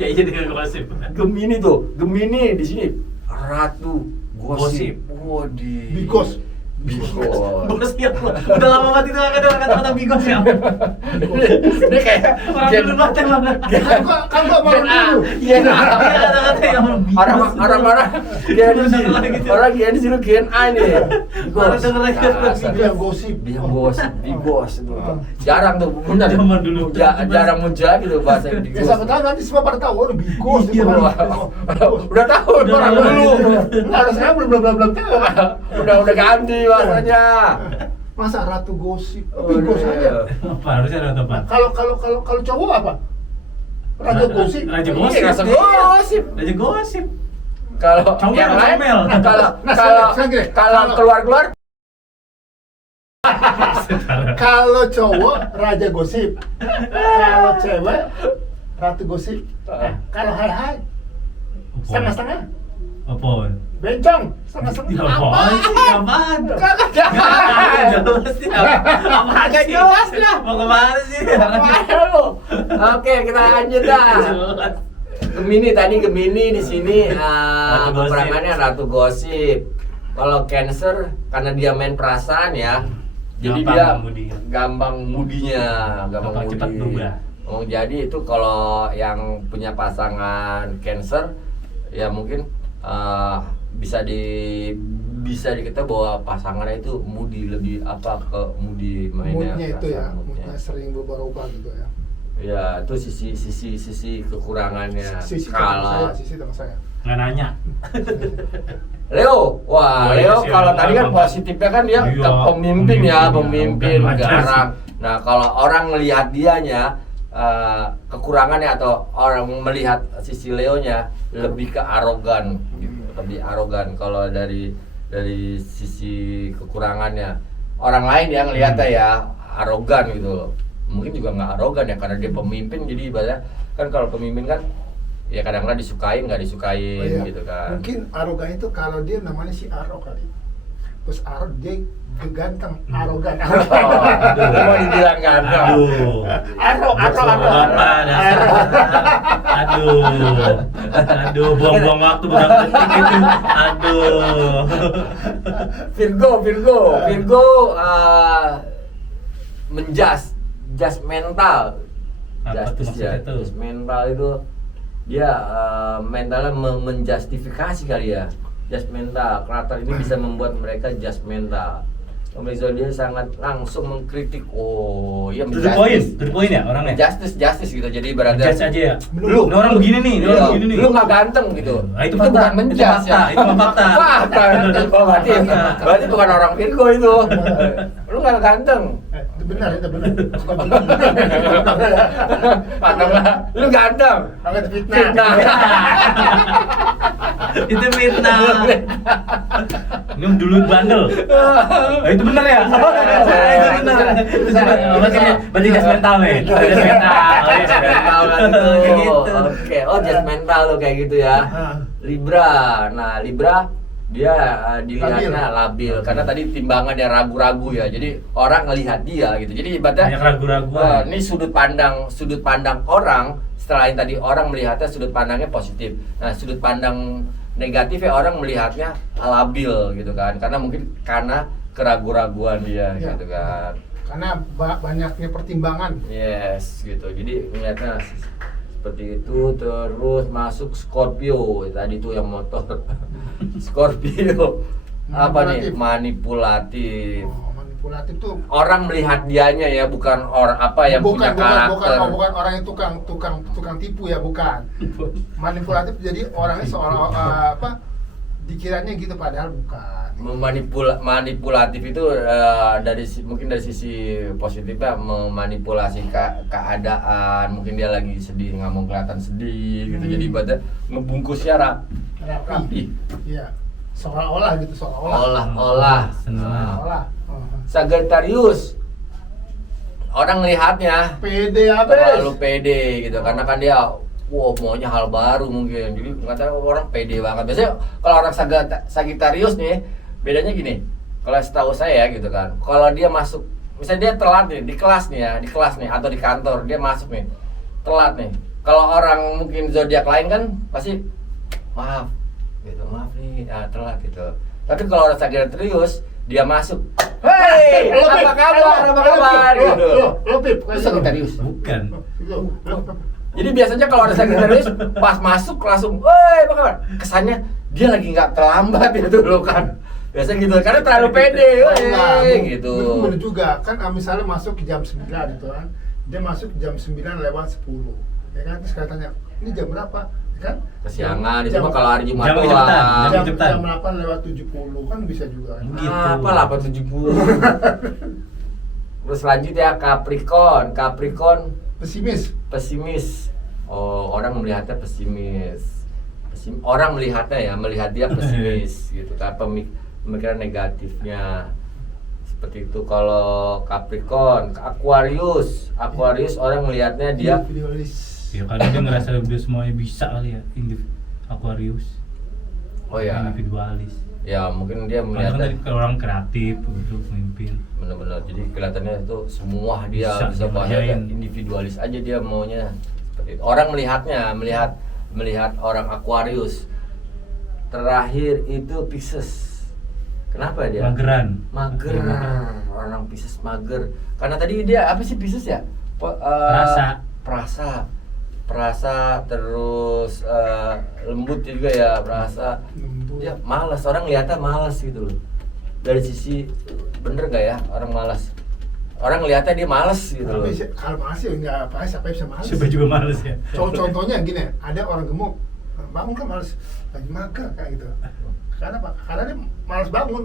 Ya iya dengan gosip. Gemini di sini ratu gosip. Wodi. Bigos. Bos ya. Udah lama banget itu enggak ada kata-kata bigos ya. Ini kayak Orang dulu banget emang. Kan gua baru dulu. Iya, Iya kata-kata yang orang-orang Gen Z, Gitu. orang Gen Z lu Gen A nih. Baru denger lagi. Dia gosip. Dia gosip, bigos itu. Jarang tuh, benar. Zaman dulu. Jarang muncul lagi tuh bahasa Ya bigos. siapa tahu nanti semua pada tahu, oh bigos. Iya, udah tahu Udah orang tahu. dulu. Enggak ada saya belum tahu. Udah ganti bahasanya. Masa ratu gosip? Oh, Bigos iya. aja. Apa harusnya ada tempat? Kalau cowok apa? Raja gosip. Raja Iya, gosip. rasa gosip. Raja gosip. Kalau Comel, yang lain, comel. Nah, kalau keluar Kalau cowok raja gosip. Kalau cewek ratu gosip. Kalau hai setengah-setengah. Apa? Bencong setengah-setengah. Apaan sih? Apaan? Kagak Jelas sih. Apaan Kagak sih? jelas lah. Mau kemana sih? Oke, kita lanjut dah. Jelas. Gemini di sini Ratu gosip. kekurangannya ratu gosip. Kalau Cancer karena dia main perasaan ya. Jadi Gampang dia mudi. gampang mudinya, Gampang cepat mudi. berubah. Oh, jadi itu kalau yang punya pasangan Cancer ya mungkin bisa kita bahwa pasangannya itu mudi lebih ke mudi mainnya. Moodnya itu ya, perasaan moodnya. moodnya sering berubah-ubah gitu ya. Ya, itu sisi kekurangannya. Sisi Kalau teman saya. Nggak nanya. Leo, wah Wah, Leo iya sih, kalau Leo tadi kan emang positifnya kan dia iya, ke pemimpin ya, pemimpin bukan wajar garang. sih. Nah kalau orang melihat dianya kekurangannya atau orang melihat sisi Leonya lebih ke arogan, gitu. Lebih arogan kalau dari sisi kekurangannya. Orang lain yang ngelihatnya ya arogan gitu loh. Mungkin juga nggak arogan ya karena dia pemimpin, jadi ibaratnya kan kalau pemimpin kan ya kadang-kadang disukain nggak disukain Oh, iya. gitu kan. Mungkin arogan itu kalau dia namanya si Aro kali. Terus Aro dia ganteng, arogan. Oh, mau dibilang ganteng. Aduh. Bapak dasar. Aduh, buang-buang waktu beberapa detik itu. Aduh. Virgo menjas mental. Apa tuh Justice ya, maksudnya tuh? justice mental itu dia mentalnya menjustifikasi kali ya. Just mental, karakter ini bisa membuat mereka just mental. Pemilih dia sangat langsung mengkritik. Oh, iya To the point ya orangnya. Justice gitu. Jadi berarti Judge aja ya. Lu- Ini orang begini nih, ini orang begini nih. lu nggak ganteng gitu. Ah, itu bukan fakta, menjas itu fakta, ya. itu mah fakta. Fakta. Oh, berarti bukan orang Virgo itu. Lu nggak ganteng. Itu benar, itu benar. Patah lah. Lu ganteng. Kalau itu fitnah. Itu fitnah. Ini dulu bandel. Itu benar ya? Itu benar. Berarti jas mental nih. Jas mental. Jas mental kan itu. Kayak gitu. Oke, jas mental lo kayak gitu ya. Libra. Nah, Libra dia dilihatnya labil karena tadi timbangannya ragu-ragu ya. Jadi orang ngelihat dia gitu. Jadi ibaratnya Banyak ragu-raguan. ini sudut pandang orang. Setelah yang tadi orang melihatnya sudut pandangnya positif. Nah, sudut pandang negatifnya orang melihatnya labil gitu kan. Karena keraguan-raguan dia Ya. gitu kan. Karena banyaknya pertimbangan. Yes, gitu. Jadi melihatnya seperti itu. Terus masuk Scorpio. Tadi tuh yang motor. Scorpio. Apa nih? Manipulatif. Oh, manipulatif tuh Orang melihat dianya ya, bukan orang apa yang punya karakter. bukan orang yang tukang tipu ya, bukan. Manipulatif jadi orangnya soal dikiranya gitu padahal bukan. Manipulatif itu mungkin dari sisi positifnya memanipulasi keadaan. Mungkin dia lagi sedih, nggak mau kelihatan sedih gitu. Jadi ibaratnya ngebungkusnya rapi. Iya. seolah-olah gitu, seolah-olah. Olah. Seolah-olah. Sagittarius, orang melihatnya Pede terlalu abis. pede gitu, karena kan dia maunya hal baru mungkin, jadi kata orang pede banget. Biasanya kalau orang Sagittarius nih, bedanya gini, kalau setahu saya gitu kan, kalau dia masuk, misalnya dia telat nih di kelas nih atau di kantor, dia masuk nih telat nih. Kalau orang mungkin zodiak lain kan pasti maaf nih, telat gitu. Tapi kalau orang Sagittarius, dia masuk, hei, apa kabar gitu. Lo Pip, Itu Sagittarius. Bukan. Jadi biasanya kalau ada Sagittarius pas masuk langsung, woi apa kabar? Kesannya dia lagi nggak terlambat gitu loh kan. Biasanya gitu, karena terlalu pede, gitu. Bener juga, kan misalnya masuk jam 9 gitu kan. Dia masuk jam 9:10. Ya kan, terus katanya, ini jam berapa? Ya kan? Kesiangan, itu mah kalau hari Jumat jam doang. kecepatan, jam, kecepatan. jam 8:70 kan bisa juga kan. Gitu. Apa 8:70? Terus selanjutnya Capricorn pesimis. Oh, orang melihatnya pesimis. Orang melihat dia pesimis gitu kan, pemikiran negatifnya. Seperti itu kalau Capricorn. Aquarius orang melihatnya dia Individualis. Ya karena dia ngerasa udah semuanya bisa kali ya, Aquarius. oh ya, Individualis. ya mungkin dia Karena kan melihatnya tadi orang kreatif gitu, pemimpin. benar-benar, jadi kelihatannya itu semua dia bisa bahasa dikerjain. individualis aja dia maunya seperti itu. Orang melihat orang Aquarius. Terakhir itu Pisces. Kenapa dia? Mager. Orang Pisces mager. Karena tadi dia apa sih Pisces ya? Perasa terus lembut juga ya, perasa. Lembut. Ya malas, orang lihatnya malas gitu loh. Dari sisi bener gak ya orang malas? Orang lihatnya dia malas gitu loh. Tapi kalau malas sih nggak apa, siapa bisa malas? Siapa juga males ya. Contohnya gini, ada orang gemuk bangun kan malas, lagi mager kayak gitu. Karena apa? Karena dia malas bangun.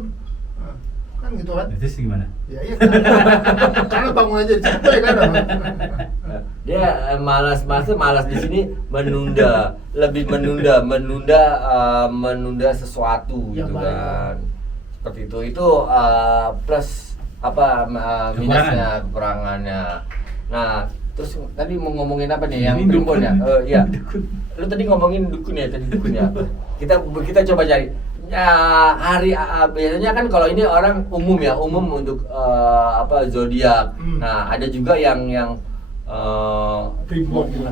Nah, kan gitu kan? Terus gimana? Ya iya kan? Karena bangun aja capek kan? Dia malas di sini menunda, lebih menunda sesuatu Ya, gitu baik. kan. Seperti itu plus apa minusnya, kekurangannya. Nah, terus tadi mau ngomongin apa nih yang Ini primbon ya? dukun. Iya. Lu tadi ngomongin dukun ya, Kita coba cari. Ya, hari biasanya kan kalau ini orang umum untuk zodiak. Nah, ada juga yang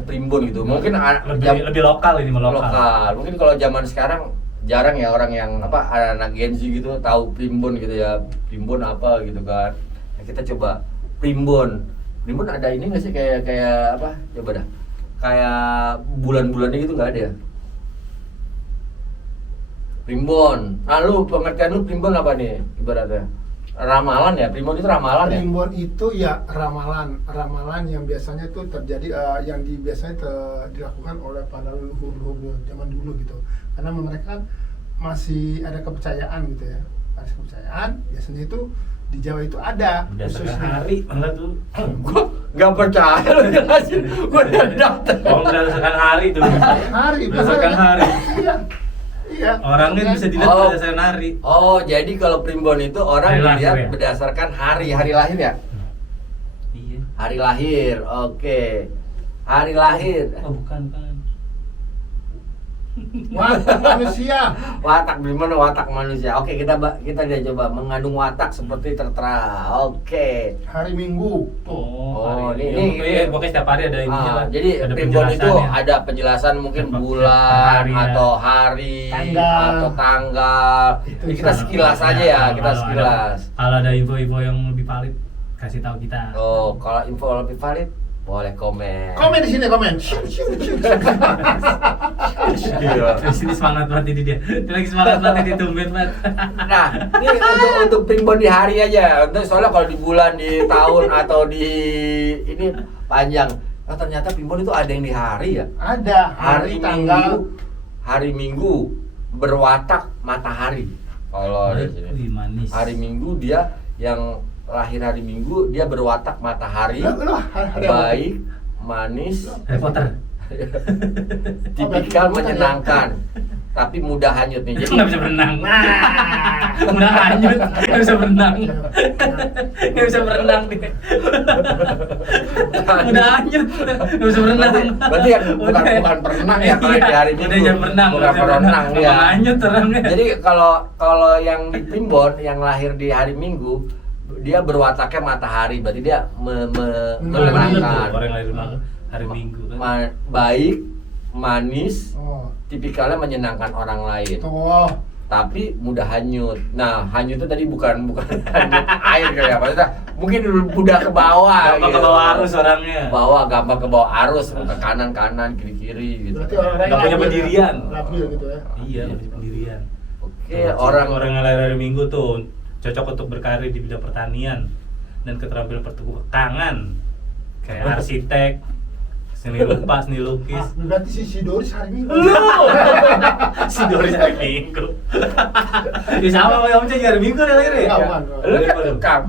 primbon gitu. Mungkin lebih lokal ini lokal. Mungkin kalau zaman sekarang jarang ya orang yang anak Gen Z gitu tahu primbon gitu ya. Primbon apa gitu kan. Nah, kita coba primbon. Primbon ada ini nggak sih kayak apa? Coba dah. Kayak bulan-bulannya gitu nggak ada ya? Primbon. Nah, pengertian lu primbon apa nih ibaratnya? Ramalan ya, primbon itu ramalan ya? Primbon itu ya ramalan yang biasanya itu terjadi biasanya dilakukan oleh para leluhur zaman dulu gitu. Karena mereka kan masih ada kepercayaan gitu ya. Ada kepercayaan, biasanya itu di Jawa itu ada berdasarkan hari enggak tuh. Gua nggak percaya lu jelasin. Gua udah daftar. Oh, berdasarkan hari tuh. hari Berdasarkan hari. Iya. Orangnya bisa dilihat berdasarkan hari. Oh, jadi kalau primbon itu orang Hari lahir dilihat ya? berdasarkan hari lahir ya? Iya. Hari lahir, oke. Hari lahir. Oh, bukan. Watak manusia. Watak primbon, watak manusia. Oke, kita dia coba mengandung watak seperti tertera. Oke. Hari Minggu. Tuh. Oh, hari. ini- Pokoknya setiap hari ada ininya lah. Jadi Ada primbon itu penjelasannya. ada penjelasan mungkin Apa- bulan hari ya. atau hari Tanggal. atau tanggal. Itu Jadi kita sama. sekilas aja ya, kita sekilas. Kalau ada info-info yang lebih valid, kasih tahu kita. Oh, kalau info lebih valid boleh komen. Komen di sini, komen. Iya. Terus ini semangat banget ini dia. Dia lagi semangat banget ini tumben banget. Nah, ini untuk primbon di hari aja. Soalnya kalau di bulan, di tahun atau di ini panjang. Oh, ternyata primbon itu ada yang di hari ya. Ada hari, tanggal. Hari Minggu berwatak matahari. Kalau di sini. Wih, manis. Hari Minggu dia yang lahir hari Minggu dia berwatak matahari. Lah, hari apa? Baik, manis, Harry Potter. tipikal menyenangkan. tapi mudah hanyut nih. Jadi nggak bisa berenang. Udah hanyut, nggak bisa berenang. Nggak bisa berenang dia. Udah hanyut, nggak bisa berenang. Berarti ya bukan berenang ya kalau di hari Minggu. Udah jam berenang. Bukan berenang ya. Hanyut orangnya. Jadi kalau yang di Primbon yang lahir di hari Minggu, dia berwataknya matahari, berarti dia menenangkan. Orang lahir hari Minggu kan. Baik, manis, Oh. tipikalnya menyenangkan orang lain. Tuh. Tapi mudah hanyut. Nah, hanyut itu tadi bukan hanyut air kayak apa? Maksudnya mungkin mudah ke bawah. Gampang ke bawah arus orangnya. Gampang ke bawah arus, ke kanan kiri gitu. Berarti orang Nggak punya pendirian. Labil gitu ya. Iya, punya pendirian. Oke, orang yang lahir hari Minggu tuh cocok untuk berkarir di bidang pertanian dan keterampilan pertukangan kayak arsitek, seni rupa, seni lukis. Berarti si Doris hari Minggu. Si Doris hari Minggu. Ya sama kayak Om Ceng hari Minggu dia lahir ya. Enggak, bukan. lu kan tukang.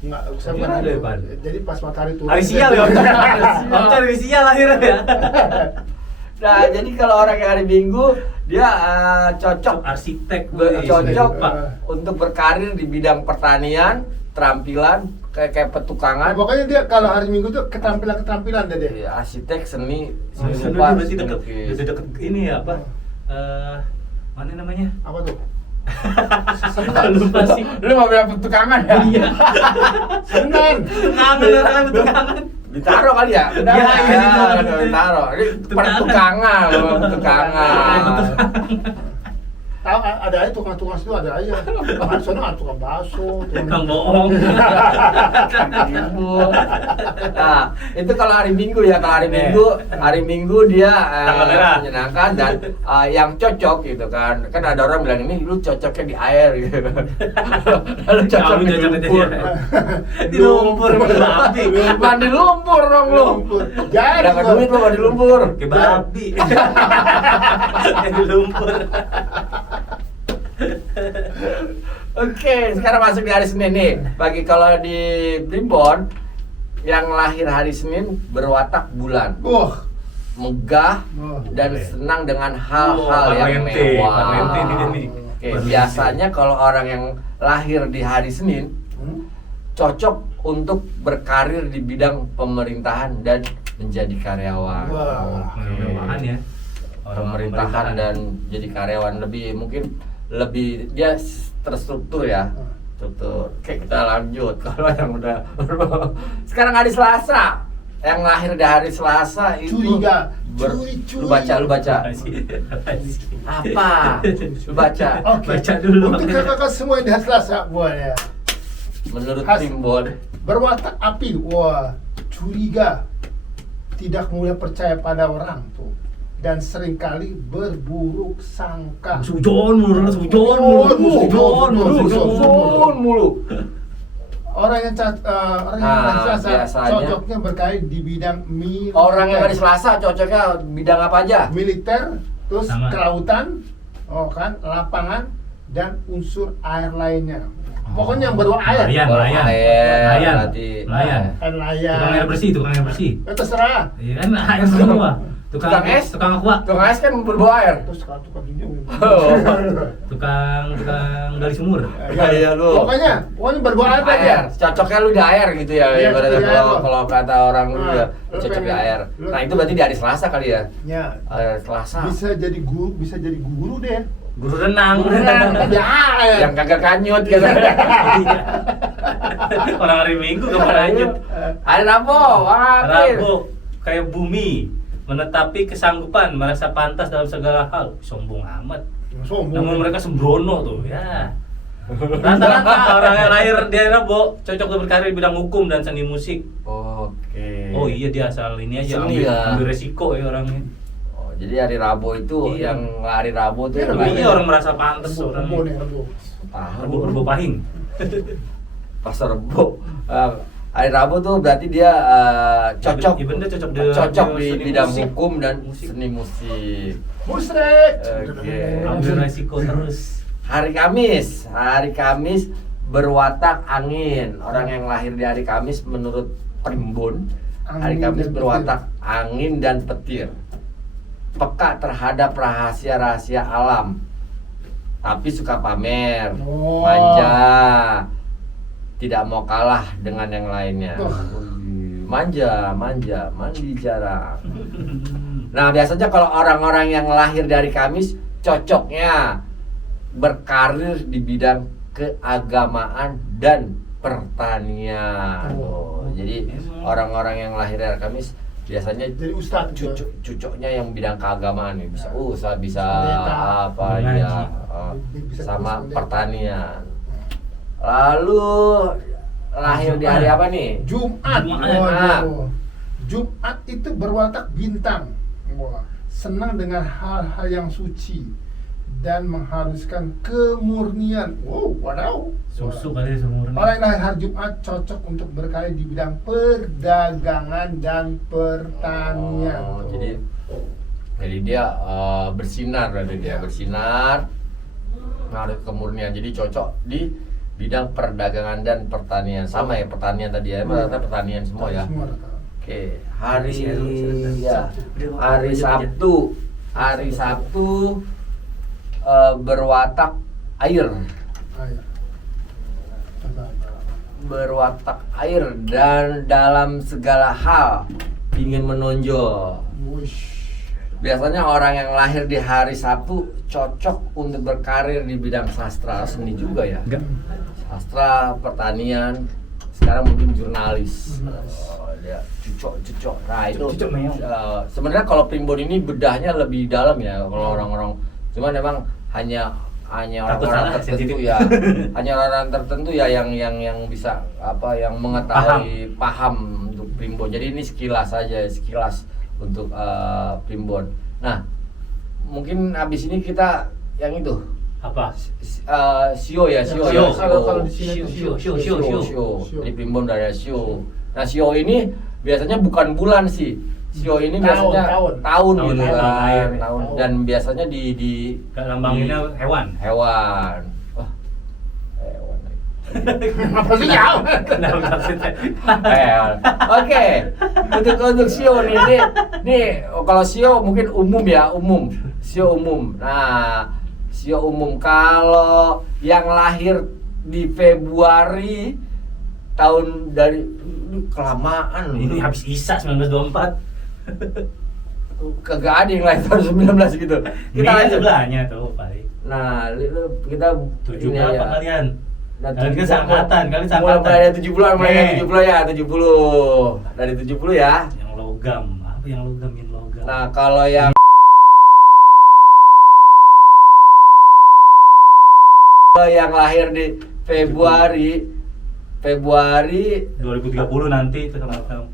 Enggak, saya Gimana bukan deh, itu. Pan? Jadi pas matahari turun. Hari sial ya Om Ceng. Om Ceng hari sial lahir ya. Nah, jadi kalau orang yang hari Minggu dia cocok Arsitek, cocok Pak. untuk berkarir di bidang pertanian, keterampilan kayak petukangan. Pokoknya dia kalau hari Minggu tuh keterampilan deh dia. Ya, arsitek, seni Seni rupa, berarti seni deket, lukis. deket ini ya apa? Mana namanya? Apa tuh? Lupa sih. Lu mau bilang petukangan ya? Iya. Senan. Kangen betukangan. Ditaruh kali ya? Iya, iya, ditaruh. Ini pertukangan, pertukangan. Tahu ada aja tukang-tukang situ ada aja. Kan sono ada tukang bakso, Kang bohong. Nah, itu kalau hari Minggu ya. Kalau hari Minggu dia Tanggal merah. menyenangkan dan yang cocok gitu kan. Kan ada orang bilang ini lu cocoknya di air gitu. Lu cocok Kamu di cocok di lumpur. air. Di lumpur babi. Mandi lumpur dong lu. Lumpur. Jadi Dapat duit lu mandi lumpur. Kayak babi. Kayak di lumpur. Oke, sekarang masuk di hari Senin nih. Bagi kalau di Primbon yang lahir hari Senin berwatak bulan, Wah. megah dan senang dengan hal-hal yang Valente. mewah. Valente ini dia nih. Oke, Valente. biasanya kalau orang yang lahir di hari Senin cocok untuk berkarir di bidang pemerintahan dan menjadi karyawan. Wah. Kemewahan ya. Orang Pemerintahan dan jadi karyawan lebih dia terstruktur ya. Struktur. Oke, kita lanjut. Kalau yang udah sekarang hari Selasa, yang lahir di hari Selasa itu Curiga. Lu Curi. baca apa? Lu baca. Oke. Baca dulu. Untuk kakak semua yang di hari Selasa, wah ya. Menurut Khas. Primbon, Berwatak api, wah. Curiga. Tidak mudah percaya pada orang tuh. Dan seringkali berburuk sangka. Sujon mulu. mulu. Orang yang hari Selasa biasanya. cocoknya berkarir di bidang militer. Orang yang hari Selasa cocoknya bidang apa aja? Militer, terus Sama. kelautan, lapangan dan unsur air lainnya. Pokoknya yang berbau air. Nelayan. Nelayan, berarti. Nelayan. Nelayan. Tukang air bersih. Terserah. Iya kan air semua. Tukang es? Tukang aqua. Tukang es kan berbau air. Terus kalau tukang tinju. Oh. Tukang gali sumur. Iya, lu. Pokoknya berbau air aja. Air, cocoknya lu di air gitu ya. Iya, Ibaratnya di air, kalau kata orang lu Nah, ya lu cocok di pengen- air. lu- Nah, itu berarti di hari Selasa kali ya. Ya. Selasa. Bisa jadi guru deh. Guru renang. Di air. Yang kagak kanyut gitu. Orang hari Minggu kapan lanjut? Hari Rabu, Rabu kayak bumi menetapi kesanggupan merasa pantas dalam segala hal. Sombong amat. Sombong. Namun mereka sembrono tuh ya. Rata-rata orang yang lahir di hari Rabu cocok untuk berkarir di bidang hukum dan seni musik. Oke. Oh iya dia asal ini aja Seni ya. ambil resiko ya orangnya. Oh, jadi hari Rabu itu Iya. yang hari Rabu tuh Iya, yang Iya lahir. orang merasa pantas Rebo orangnya. nih, rebo. Tahu. Rebo pahing. Pasar Rebo. Hari Rabu tuh berarti dia cocok. Iya bener cocok Cocok di seni bidang musik. hukum dan Musik. seni musik. Musrek. Oke. Ambil resiko terus. Hari Kamis berwatak angin. Orang yang lahir di hari Kamis menurut Primbon, hari Angin Kamis dan berwatak angin dan petir. peka terhadap rahasia-rahasia alam, tapi suka pamer, Oh. manja, tidak mau kalah dengan yang lainnya. Oh. Manja, mandi jarang. Nah, biasanya kalau orang-orang yang lahir dari Kamis cocoknya berkarir di bidang keagamaan dan pertanian. Oh. Jadi orang-orang yang lahir dari Kamis biasanya Jadi ustadz juga. cucoknya yang bidang keagamaan nih, bisa bisa Pendeta. apa Mengaji. ya, Bisa sama terus pendeta. pertanian. Lalu lahir di hari apa nih? Jumat. Jumat. Waduh. Jumat itu berwatak bintang. Wah, senang dengan hal-hal yang suci dan mengharuskan kemurnian. Wow, wadaw. Susu kali seumurnya. Orang yang lahir hari Jumat cocok untuk berkarya di bidang perdagangan dan pertanian. Oh, jadi dia bersinar, berarti dia Ya. bersinar, ngaruh kemurnian. Jadi cocok di bidang perdagangan dan pertanian. Sama ya pertanian tadi ya, Iya. rata pertanian semua ya. Semua rata. Oke, hari Ya. hari Sabtu, hari Sabtu berwatak air, Ayo. Coba. berwatak air dan dalam segala hal ingin menonjol. Wush. Biasanya orang yang lahir di hari Sabtu cocok untuk berkarir di bidang sastra, seni juga ya. Enggak. Sastra, pertanian, sekarang mungkin jurnalis. Jurnalis. Oh, dia cucok. Nah itu Cucok meong. sebenarnya kalau primbon ini bedahnya lebih dalam ya kalau orang-orang. Cuman memang hanya Takut orang-orang salah, tertentu sensitif. ya, hanya orang tertentu ya yang bisa yang mengetahui paham untuk primbon. Jadi ini sekilas saja, sekilas untuk primbon. Nah, mungkin habis ini kita yang itu Apa? sio ya, sio Sio. ya. Kalau di sini Sio, itu sio. Sio. Jadi primbon dari sio. Nah, sio ini biasanya bukan bulan sih. Sio ini Tahun, biasanya tahun. tahun gitu Tahun, kan. air. Tahun. Dan biasanya di Gak lambanginnya hewan. hewan. Wah. Hewan. Apa sih ya? Kenapa maksudnya? Hewan. Oke. Untuk sio nih kalau sio mungkin umum ya, umum. Sio umum. Nah, sio umum kalau yang lahir di Februari tahun dari ini kelamaan loh. Ini habis Isa 1924. Kagak ada yang lahir tahun 19 gitu. Ini Kita kan lanjut. sebelahnya tuh, paling. Nah, kita 7 ini berapa ya. kalian? Nah, Kalian kan 70 seangkatan, kalian mulai seangkatan. dari 70-an, mulai dari Nih. 70 ya, 70. Dari 70 ya. Yang logam. Apa yang logam? Yang logam. Nah, kalau yang lahir di Februari 2030 nanti itu sama kamu.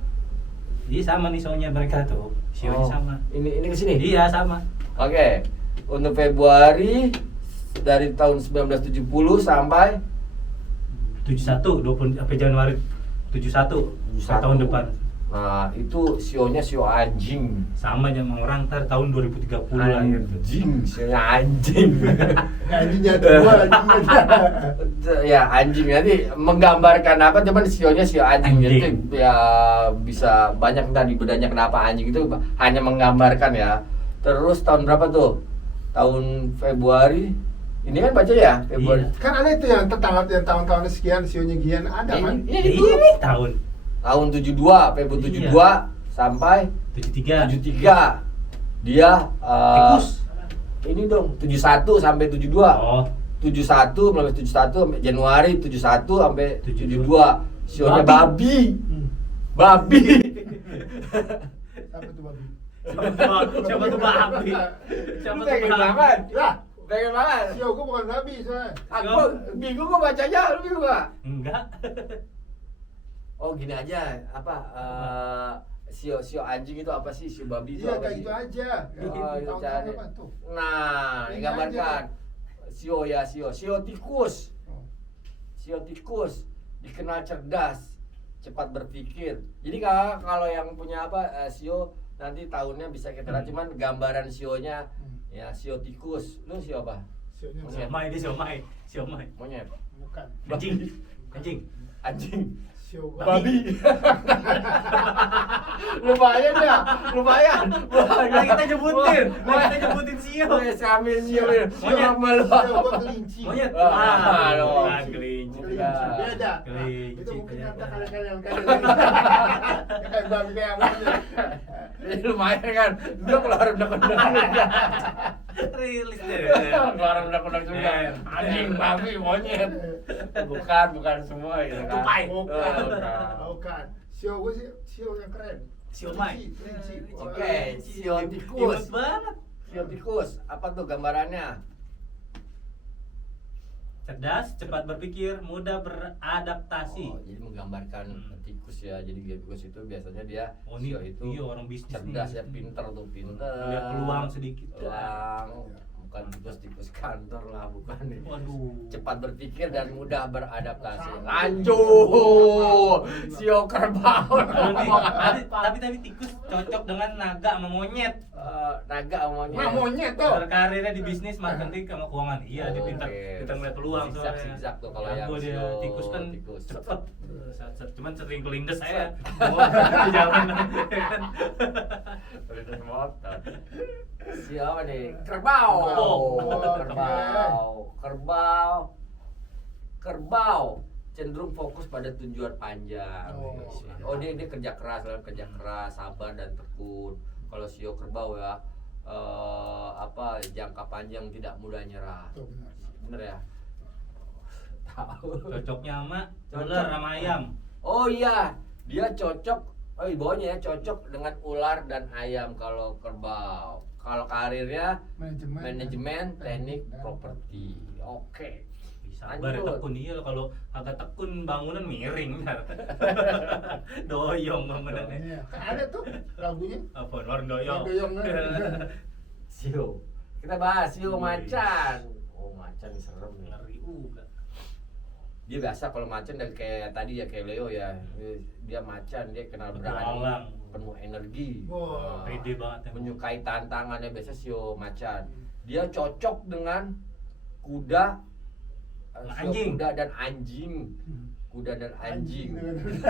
Iya sama nih soalnya mereka tuh. Sionya Oh, sama. Ini ke sini. Iya sama. Oke. Untuk Februari dari tahun 1970 sampai 71 20 sampai Januari 71 tahun depan. Nah, itu sionya sio anjing. Sama yang orang ntar tahun 2030 lahir. Anjing, sionya anjing. Anjingnya dua, anjingnya. Ya anjing nanti menggambarkan apa cuman sionya sio anjing. Jadi Anjing. ya bisa banyak tadi bedanya kenapa anjing itu hanya menggambarkan ya. Terus tahun berapa tuh? Tahun Februari. Ini kan baca ya Februari. Iya. Kan ada itu yang tahun-tahunnya sekian, sionya gian ada kan? Ini tahun Tahun 72, Februari 72 sampai 73. 73. Dia Tikus. ini dong 71 sampai 72. Oh, 71 mulai 71 sampai Januari 71 sampai 72. Sionya Babi. babi. Apa tuh babi? Siapa tuh babi? Siapa tuh Pengen babi? banget. Lah, Pengen banget. sio gua bukan babi soalnya. Aku bingung kok bacanya, lu bingung gak? Enggak. Oh gini aja, apa sio anjing itu apa sih? Sio babi itu Iya apa kayak sih? gitu aja. Oh, Tahun-tahun itu cari. apa tuh? Nah, Ini digambarkan. Sio tikus. Oh. Sio tikus dikenal cerdas, cepat berpikir. Jadi kalau yang punya sio nanti tahunnya bisa kita lihat, cuman gambaran sionya ya sio tikus. Lu sio apa? Sionya Monyet. Siomay. Monyet. bukan. Anjing. Anjing. Sio Babi. Lumayan ya, lumayan. Nah, kita nyebutin sio. Kami sio. Monyet. Sio gua kelinci. Monyet. Aduh. Kelinci. Beda. Kelinci. Itu mungkin kata kalian kayak babi kayak monyet. Lumayan kan. Dia keluar udah Rilis deh. keluar udah juga. Anjing, babi, monyet. Bukan semua gitu kan. Tupai. Bukan. Sio gua sio yang keren. Siomay. Kelinci. Oke, sio tikus. Imut banget. Sio tikus, apa tuh gambarannya? Cerdas, cepat berpikir, mudah beradaptasi. Oh, jadi menggambarkan tikus ya. Jadi tikus itu biasanya dia Oh, ini sio itu iya, orang bisnis cerdas nih. ya, pinter tuh, pinter. Lihat peluang sedikit. Peluang. Bukan tikus kantor lah, bukan nih. Waduh. Cepat berpikir dan mudah beradaptasi. Lanjut. Sio kerbau. Tapi tikus cocok dengan naga sama monyet. Naga monyet. Nah, monyet tuh. Berkarirnya di bisnis, marketing sama keuangan. Iya, dia pintar. Oke. Kita ngeliat peluang soalnya. Zigzag tuh kalau Jago yang dia sio tikus kan tikus. cepet. Cuman sering kelindes saya. Di jalan. Kelindes motor. Siapa nih? Kerbau. Kerbau cenderung fokus pada tujuan panjang. Oh, dia kerja keras, sabar dan tekun. Kalau sio kerbau ya jangka panjang, tidak mudah nyerah. Tuh, benar. Bener ya? Tahu. Cocoknya sama Cocok. ular sama ayam. Oh iya, dia cocok. Oh, di bawahnya ya cocok dengan ular dan ayam kalau kerbau. Kalau karirnya manajemen, teknik, dan properti. Oke. Sabar ya, Lanjut. tekun iya, kalau agak tekun bangunan miring ntar. Doyong bangunannya. Iya. Kan ada tuh lagunya. Apa orang doyong? Doyong. Sio. Kita bahas sio macan. Oh, macan serem nih. Ngeri juga. Dia biasa kalau macan dan kayak tadi ya, kayak Leo ya. Dia macan, dia kenal berani, Petualang. penuh energi. Wah, pede banget ya. Menyukai tantangannya, biasa sio macan. Dia cocok dengan kuda, sio Anjing. kuda dan anjing. Kuda dan anjing. Anjing.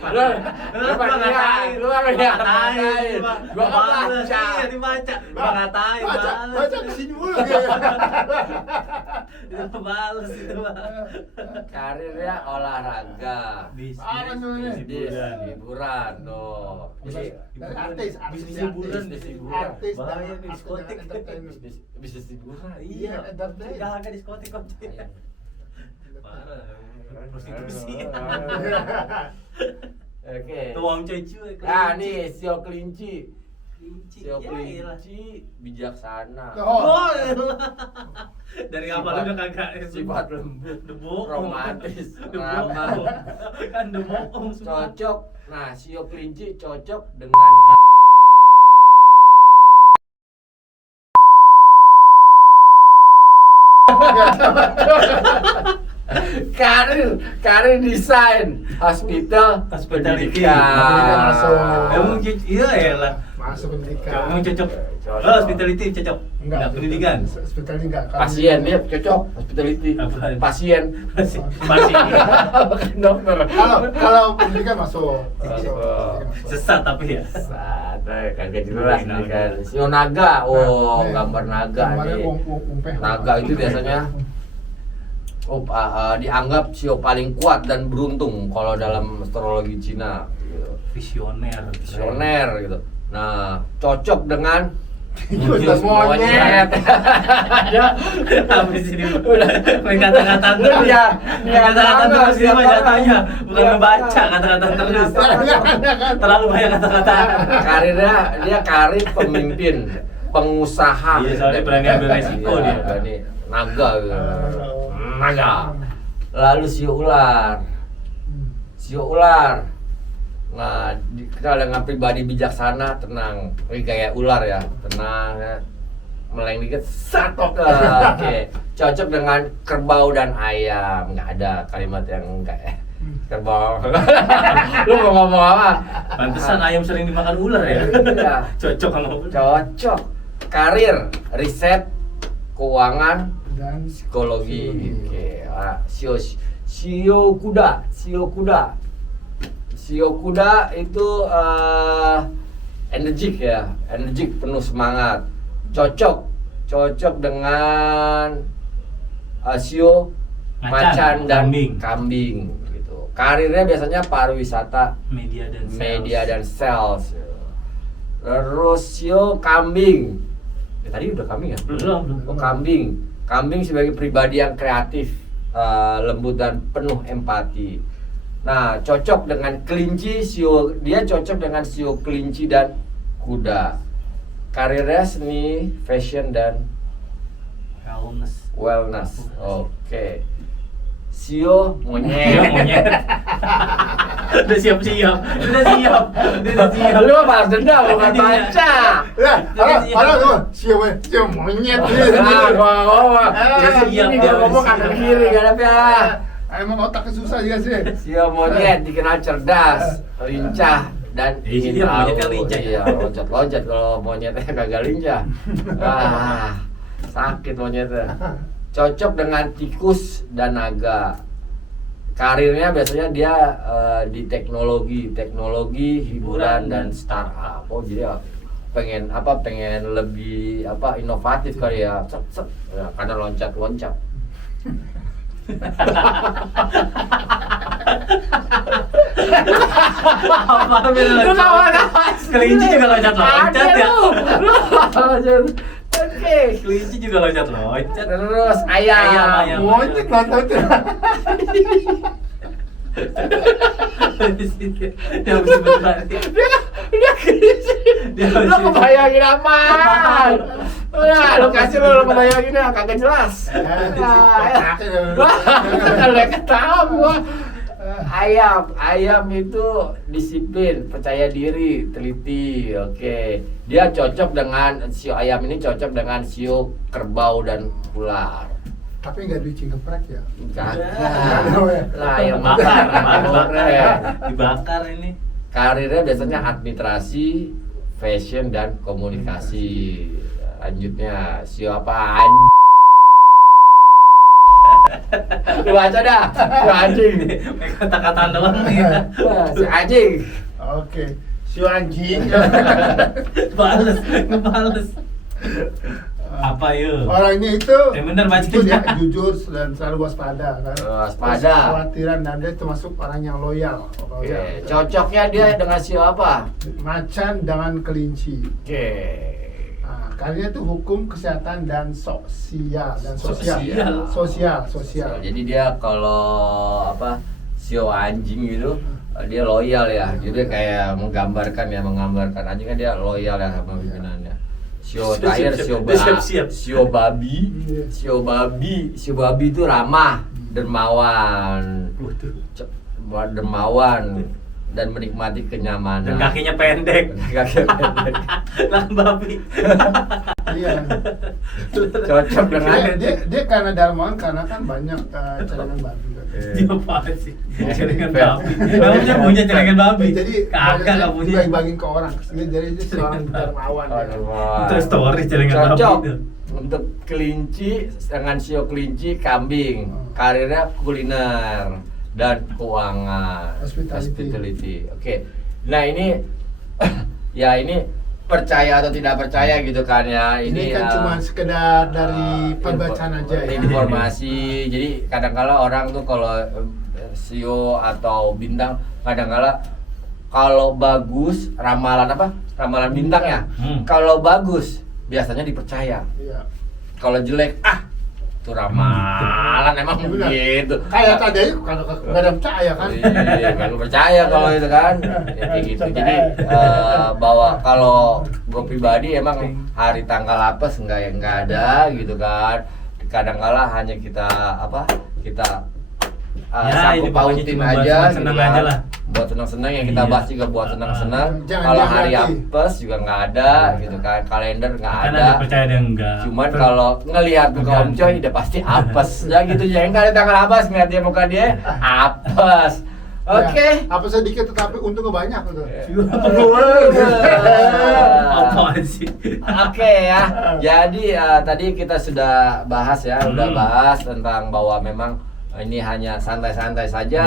Lu ngatain, lu ngatain. Gua kan baca. Iya dibaca. Gua ngatain, Baca kesini mulu. Itu bales itu, Bang. Karirnya olahraga. Apa namanya? Bisnis hiburan tuh. Jadi Dari artis, bisnis artis, hiburan, bisnis hiburan. artis dan Bahaya nih, artis diskotik. dan entertainment. bisnis hiburan. Iya, entertain. Udah agak diskotik kok. Parah. Prostitusi. Oke. Tuang cuy. Nah, nih sio kelinci. Kelinci. Sio Ya, iyalah. kelinci bijaksana. Oh, Dari awal udah kagak Sifat lembut, udah bohong. romantis, Udah ramah. bohong. Kan udah bohong semua. Cocok. Nah, sio kelinci cocok dengan karir desain hospital Hospitality. pendidikan. Masuk. Emang iya ya lah. masuk pendidikan. Emang cocok. Cocok. Oh, hospitality cocok. Enggak pendidikan. Hospitality enggak. Pasien dia cocok hospitality. Apaan? Pasien. Masih. Bukan dokter. Kalau pendidikan masuk. Masuk. Sesat tapi ya. Santai, kagak jelas nih kan. Sio naga, oh gambar naga nih. Naga itu biasanya dianggap sio paling kuat dan beruntung kalau dalam astrologi Cina. Visioner. Visioner gitu. Nah, cocok dengan Monyet. Ya, Habis ini main kata-kata terus ya, kata-kata terus dia mah jatuhnya bukan ngebaca kata-kata terus. Terlalu banyak kata-kata. karirnya dia karir pemimpin, pengusaha. Iya, soalnya berani ambil resiko Iya, dia. berani. Naga gitu. Naga. Lalu sio ular. Nah, dikenal dengan pribadi bijaksana, tenang. Ini kayak ular ya, tenang ya. Meleng dikit, satok. Oke. Cocok dengan kerbau dan ayam. Nggak ada kalimat yang enggak ya. Kerbau. Lu mau ngomong apa? Pantesan ayam sering dimakan ular ya. Iya. Cocok sama ular. Cocok. Karir, riset, keuangan, Dan psikologi. Oke. Shio Kuda. Shio Kuda itu energik ya, energik, penuh semangat. Cocok dengan Shio Macan dan kambing gitu. Karirnya biasanya pariwisata, media dan sales. Terus Shio kambing. Tadi udah kambing ya? Belum. Oh, kambing. Kambing sebagai pribadi yang kreatif, lembut dan penuh empati. Nah, cocok dengan kelinci, dia cocok dengan Shio kelinci dan kuda. Karirnya seni, fashion dan wellness. Oke. Shio monyet. Udah siap. Lu apa dendam bukan baca. Lah, halo tuh. Shio monyet. Nah, gua. Siap, Dia ngomong kanan kiri gak ada ya. Emang otaknya susah juga sih. Shio monyet dikenal cerdas, lincah dan ingin Iya, monyet tahu. kan lincah. Iya, loncat-loncat kalau monyetnya kagak lincah. Wah, sakit monyetnya. Cocok dengan tikus dan naga. Karirnya biasanya dia di teknologi, hiburan dan startup. Oh, jadi pengen lebih inovatif kali ya. Ya, karena loncat-loncat. Apa Lu kawan kelinci juga loncat-loncat ya. Oke. Kelinci juga loncat-loncat. Terus ayam. Monyet nonton. Dia bisa berbalik. Dia kelinci. Lu kebayangin apa? Nah, lu kasih lu kebayangin ya, kagak jelas. Kalau ketawa. Ayam itu disiplin, percaya diri, teliti. Oke. Dia cocok dengan Shio ayam ini cocok dengan Shio kerbau dan ular. Tapi nggak dicuci geprek ya? Kagak. Lah yang Dibakar ini. Karirnya biasanya administrasi, fashion dan komunikasi. Lanjutnya Shio apaan? Lu baca dah, si anjing. Kata-kata doang nih. Si anjing. Oke. Shio anjing. Ngebales. Apa yuk? Orangnya itu Bener baca. itu dia jujur dan selalu waspada kan. Waspada. Terus kekhawatiran dan dia termasuk orang yang loyal. Oke, cocoknya dia dengan Shio apa? Macan dengan kelinci. Oke. Nah, karirnya itu hukum, kesehatan dan sosial. Jadi dia kalau Shio anjing gitu, dia loyal ya. Jadi kayak menggambarkan anjing kan dia loyal ya sama pimpinannya. Shio terakhir Shio babi itu ramah, dermawan dan menikmati kenyamanan. Dan kakinya pendek. Lah babi. Iya. Cocok dengan Dia karena dermawan karena kan banyak celengan babi. Dia apa sih? Celengan babi. Kamu punya celengan babi. Jadi Kagak enggak punya. Bagi-bagi ke orang. Jadi dia seorang dermawan. Itu story celengan babi cocok itu. untuk kelinci dengan Shio kelinci kambing. Karirnya kuliner dan keuangan, hospitality. Oke. Nah, ini ya ini percaya atau tidak percaya gitu kan ya. Ini kan cuma sekedar dari pembacaan aja ya. Informasi. Jadi kadang-kala orang tuh kalau Shio atau bintang kadang-kala kalau bagus ramalan bintang ya. Kalau bagus biasanya dipercaya. Iya. Kalau jelek itu ramalan emang begitu. Kayak tadi aja kalau nggak ada percaya kan. Iya, kan percaya kalau itu kan. Ya, kayak gitu. Jadi bahwa kalau gue pribadi emang hari tanggal apes nggak ada gitu kan. Kadang-kala hanya kita sanggup pautin aja buat seneng gitu kan. aja lah. Buat senang-senang yang kita Iya. bahas juga buat senang-senang. Jangan Kalau hari diamati. apes juga nggak ada gitu kan. Kalender nggak Kan ada. ada percaya ada yang enggak. Cuman kalau ngelihat muka Om Coy udah pasti apes ya gitu. Jangan kali tanggal apes ngeliat dia muka dia apes. Oke. Ya, apa sedikit tetapi untungnya banyak gitu. Apaan sih? Oke ya. Jadi tadi kita sudah bahas ya, udah bahas tentang bahwa memang ini hanya santai-santai saja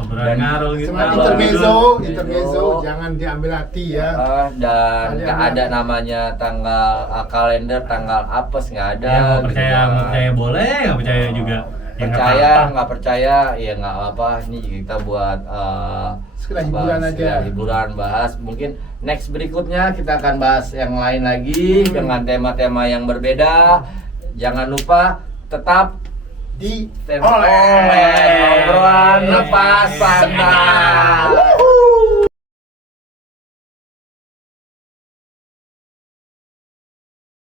Obrolan ngarul gitu. Cuma ngalor intermezzo, gitu. intermezzo, jangan diambil hati ya. Dan Kalian nggak ada lihat. namanya tanggal kalender, tanggal apes nggak ada. Ya, mau gitu percaya, kan. mau percaya boleh, nggak percaya juga. Ya, nggak Percaya apa-apa. nggak percaya ya nggak apa. Ini kita buat Sekedar hiburan bahas, aja. ya, hiburan bahas. Mungkin next berikutnya kita akan bahas yang lain lagi dengan tema-tema yang berbeda. Jangan lupa tetap Di oleh obrolan lepas santai.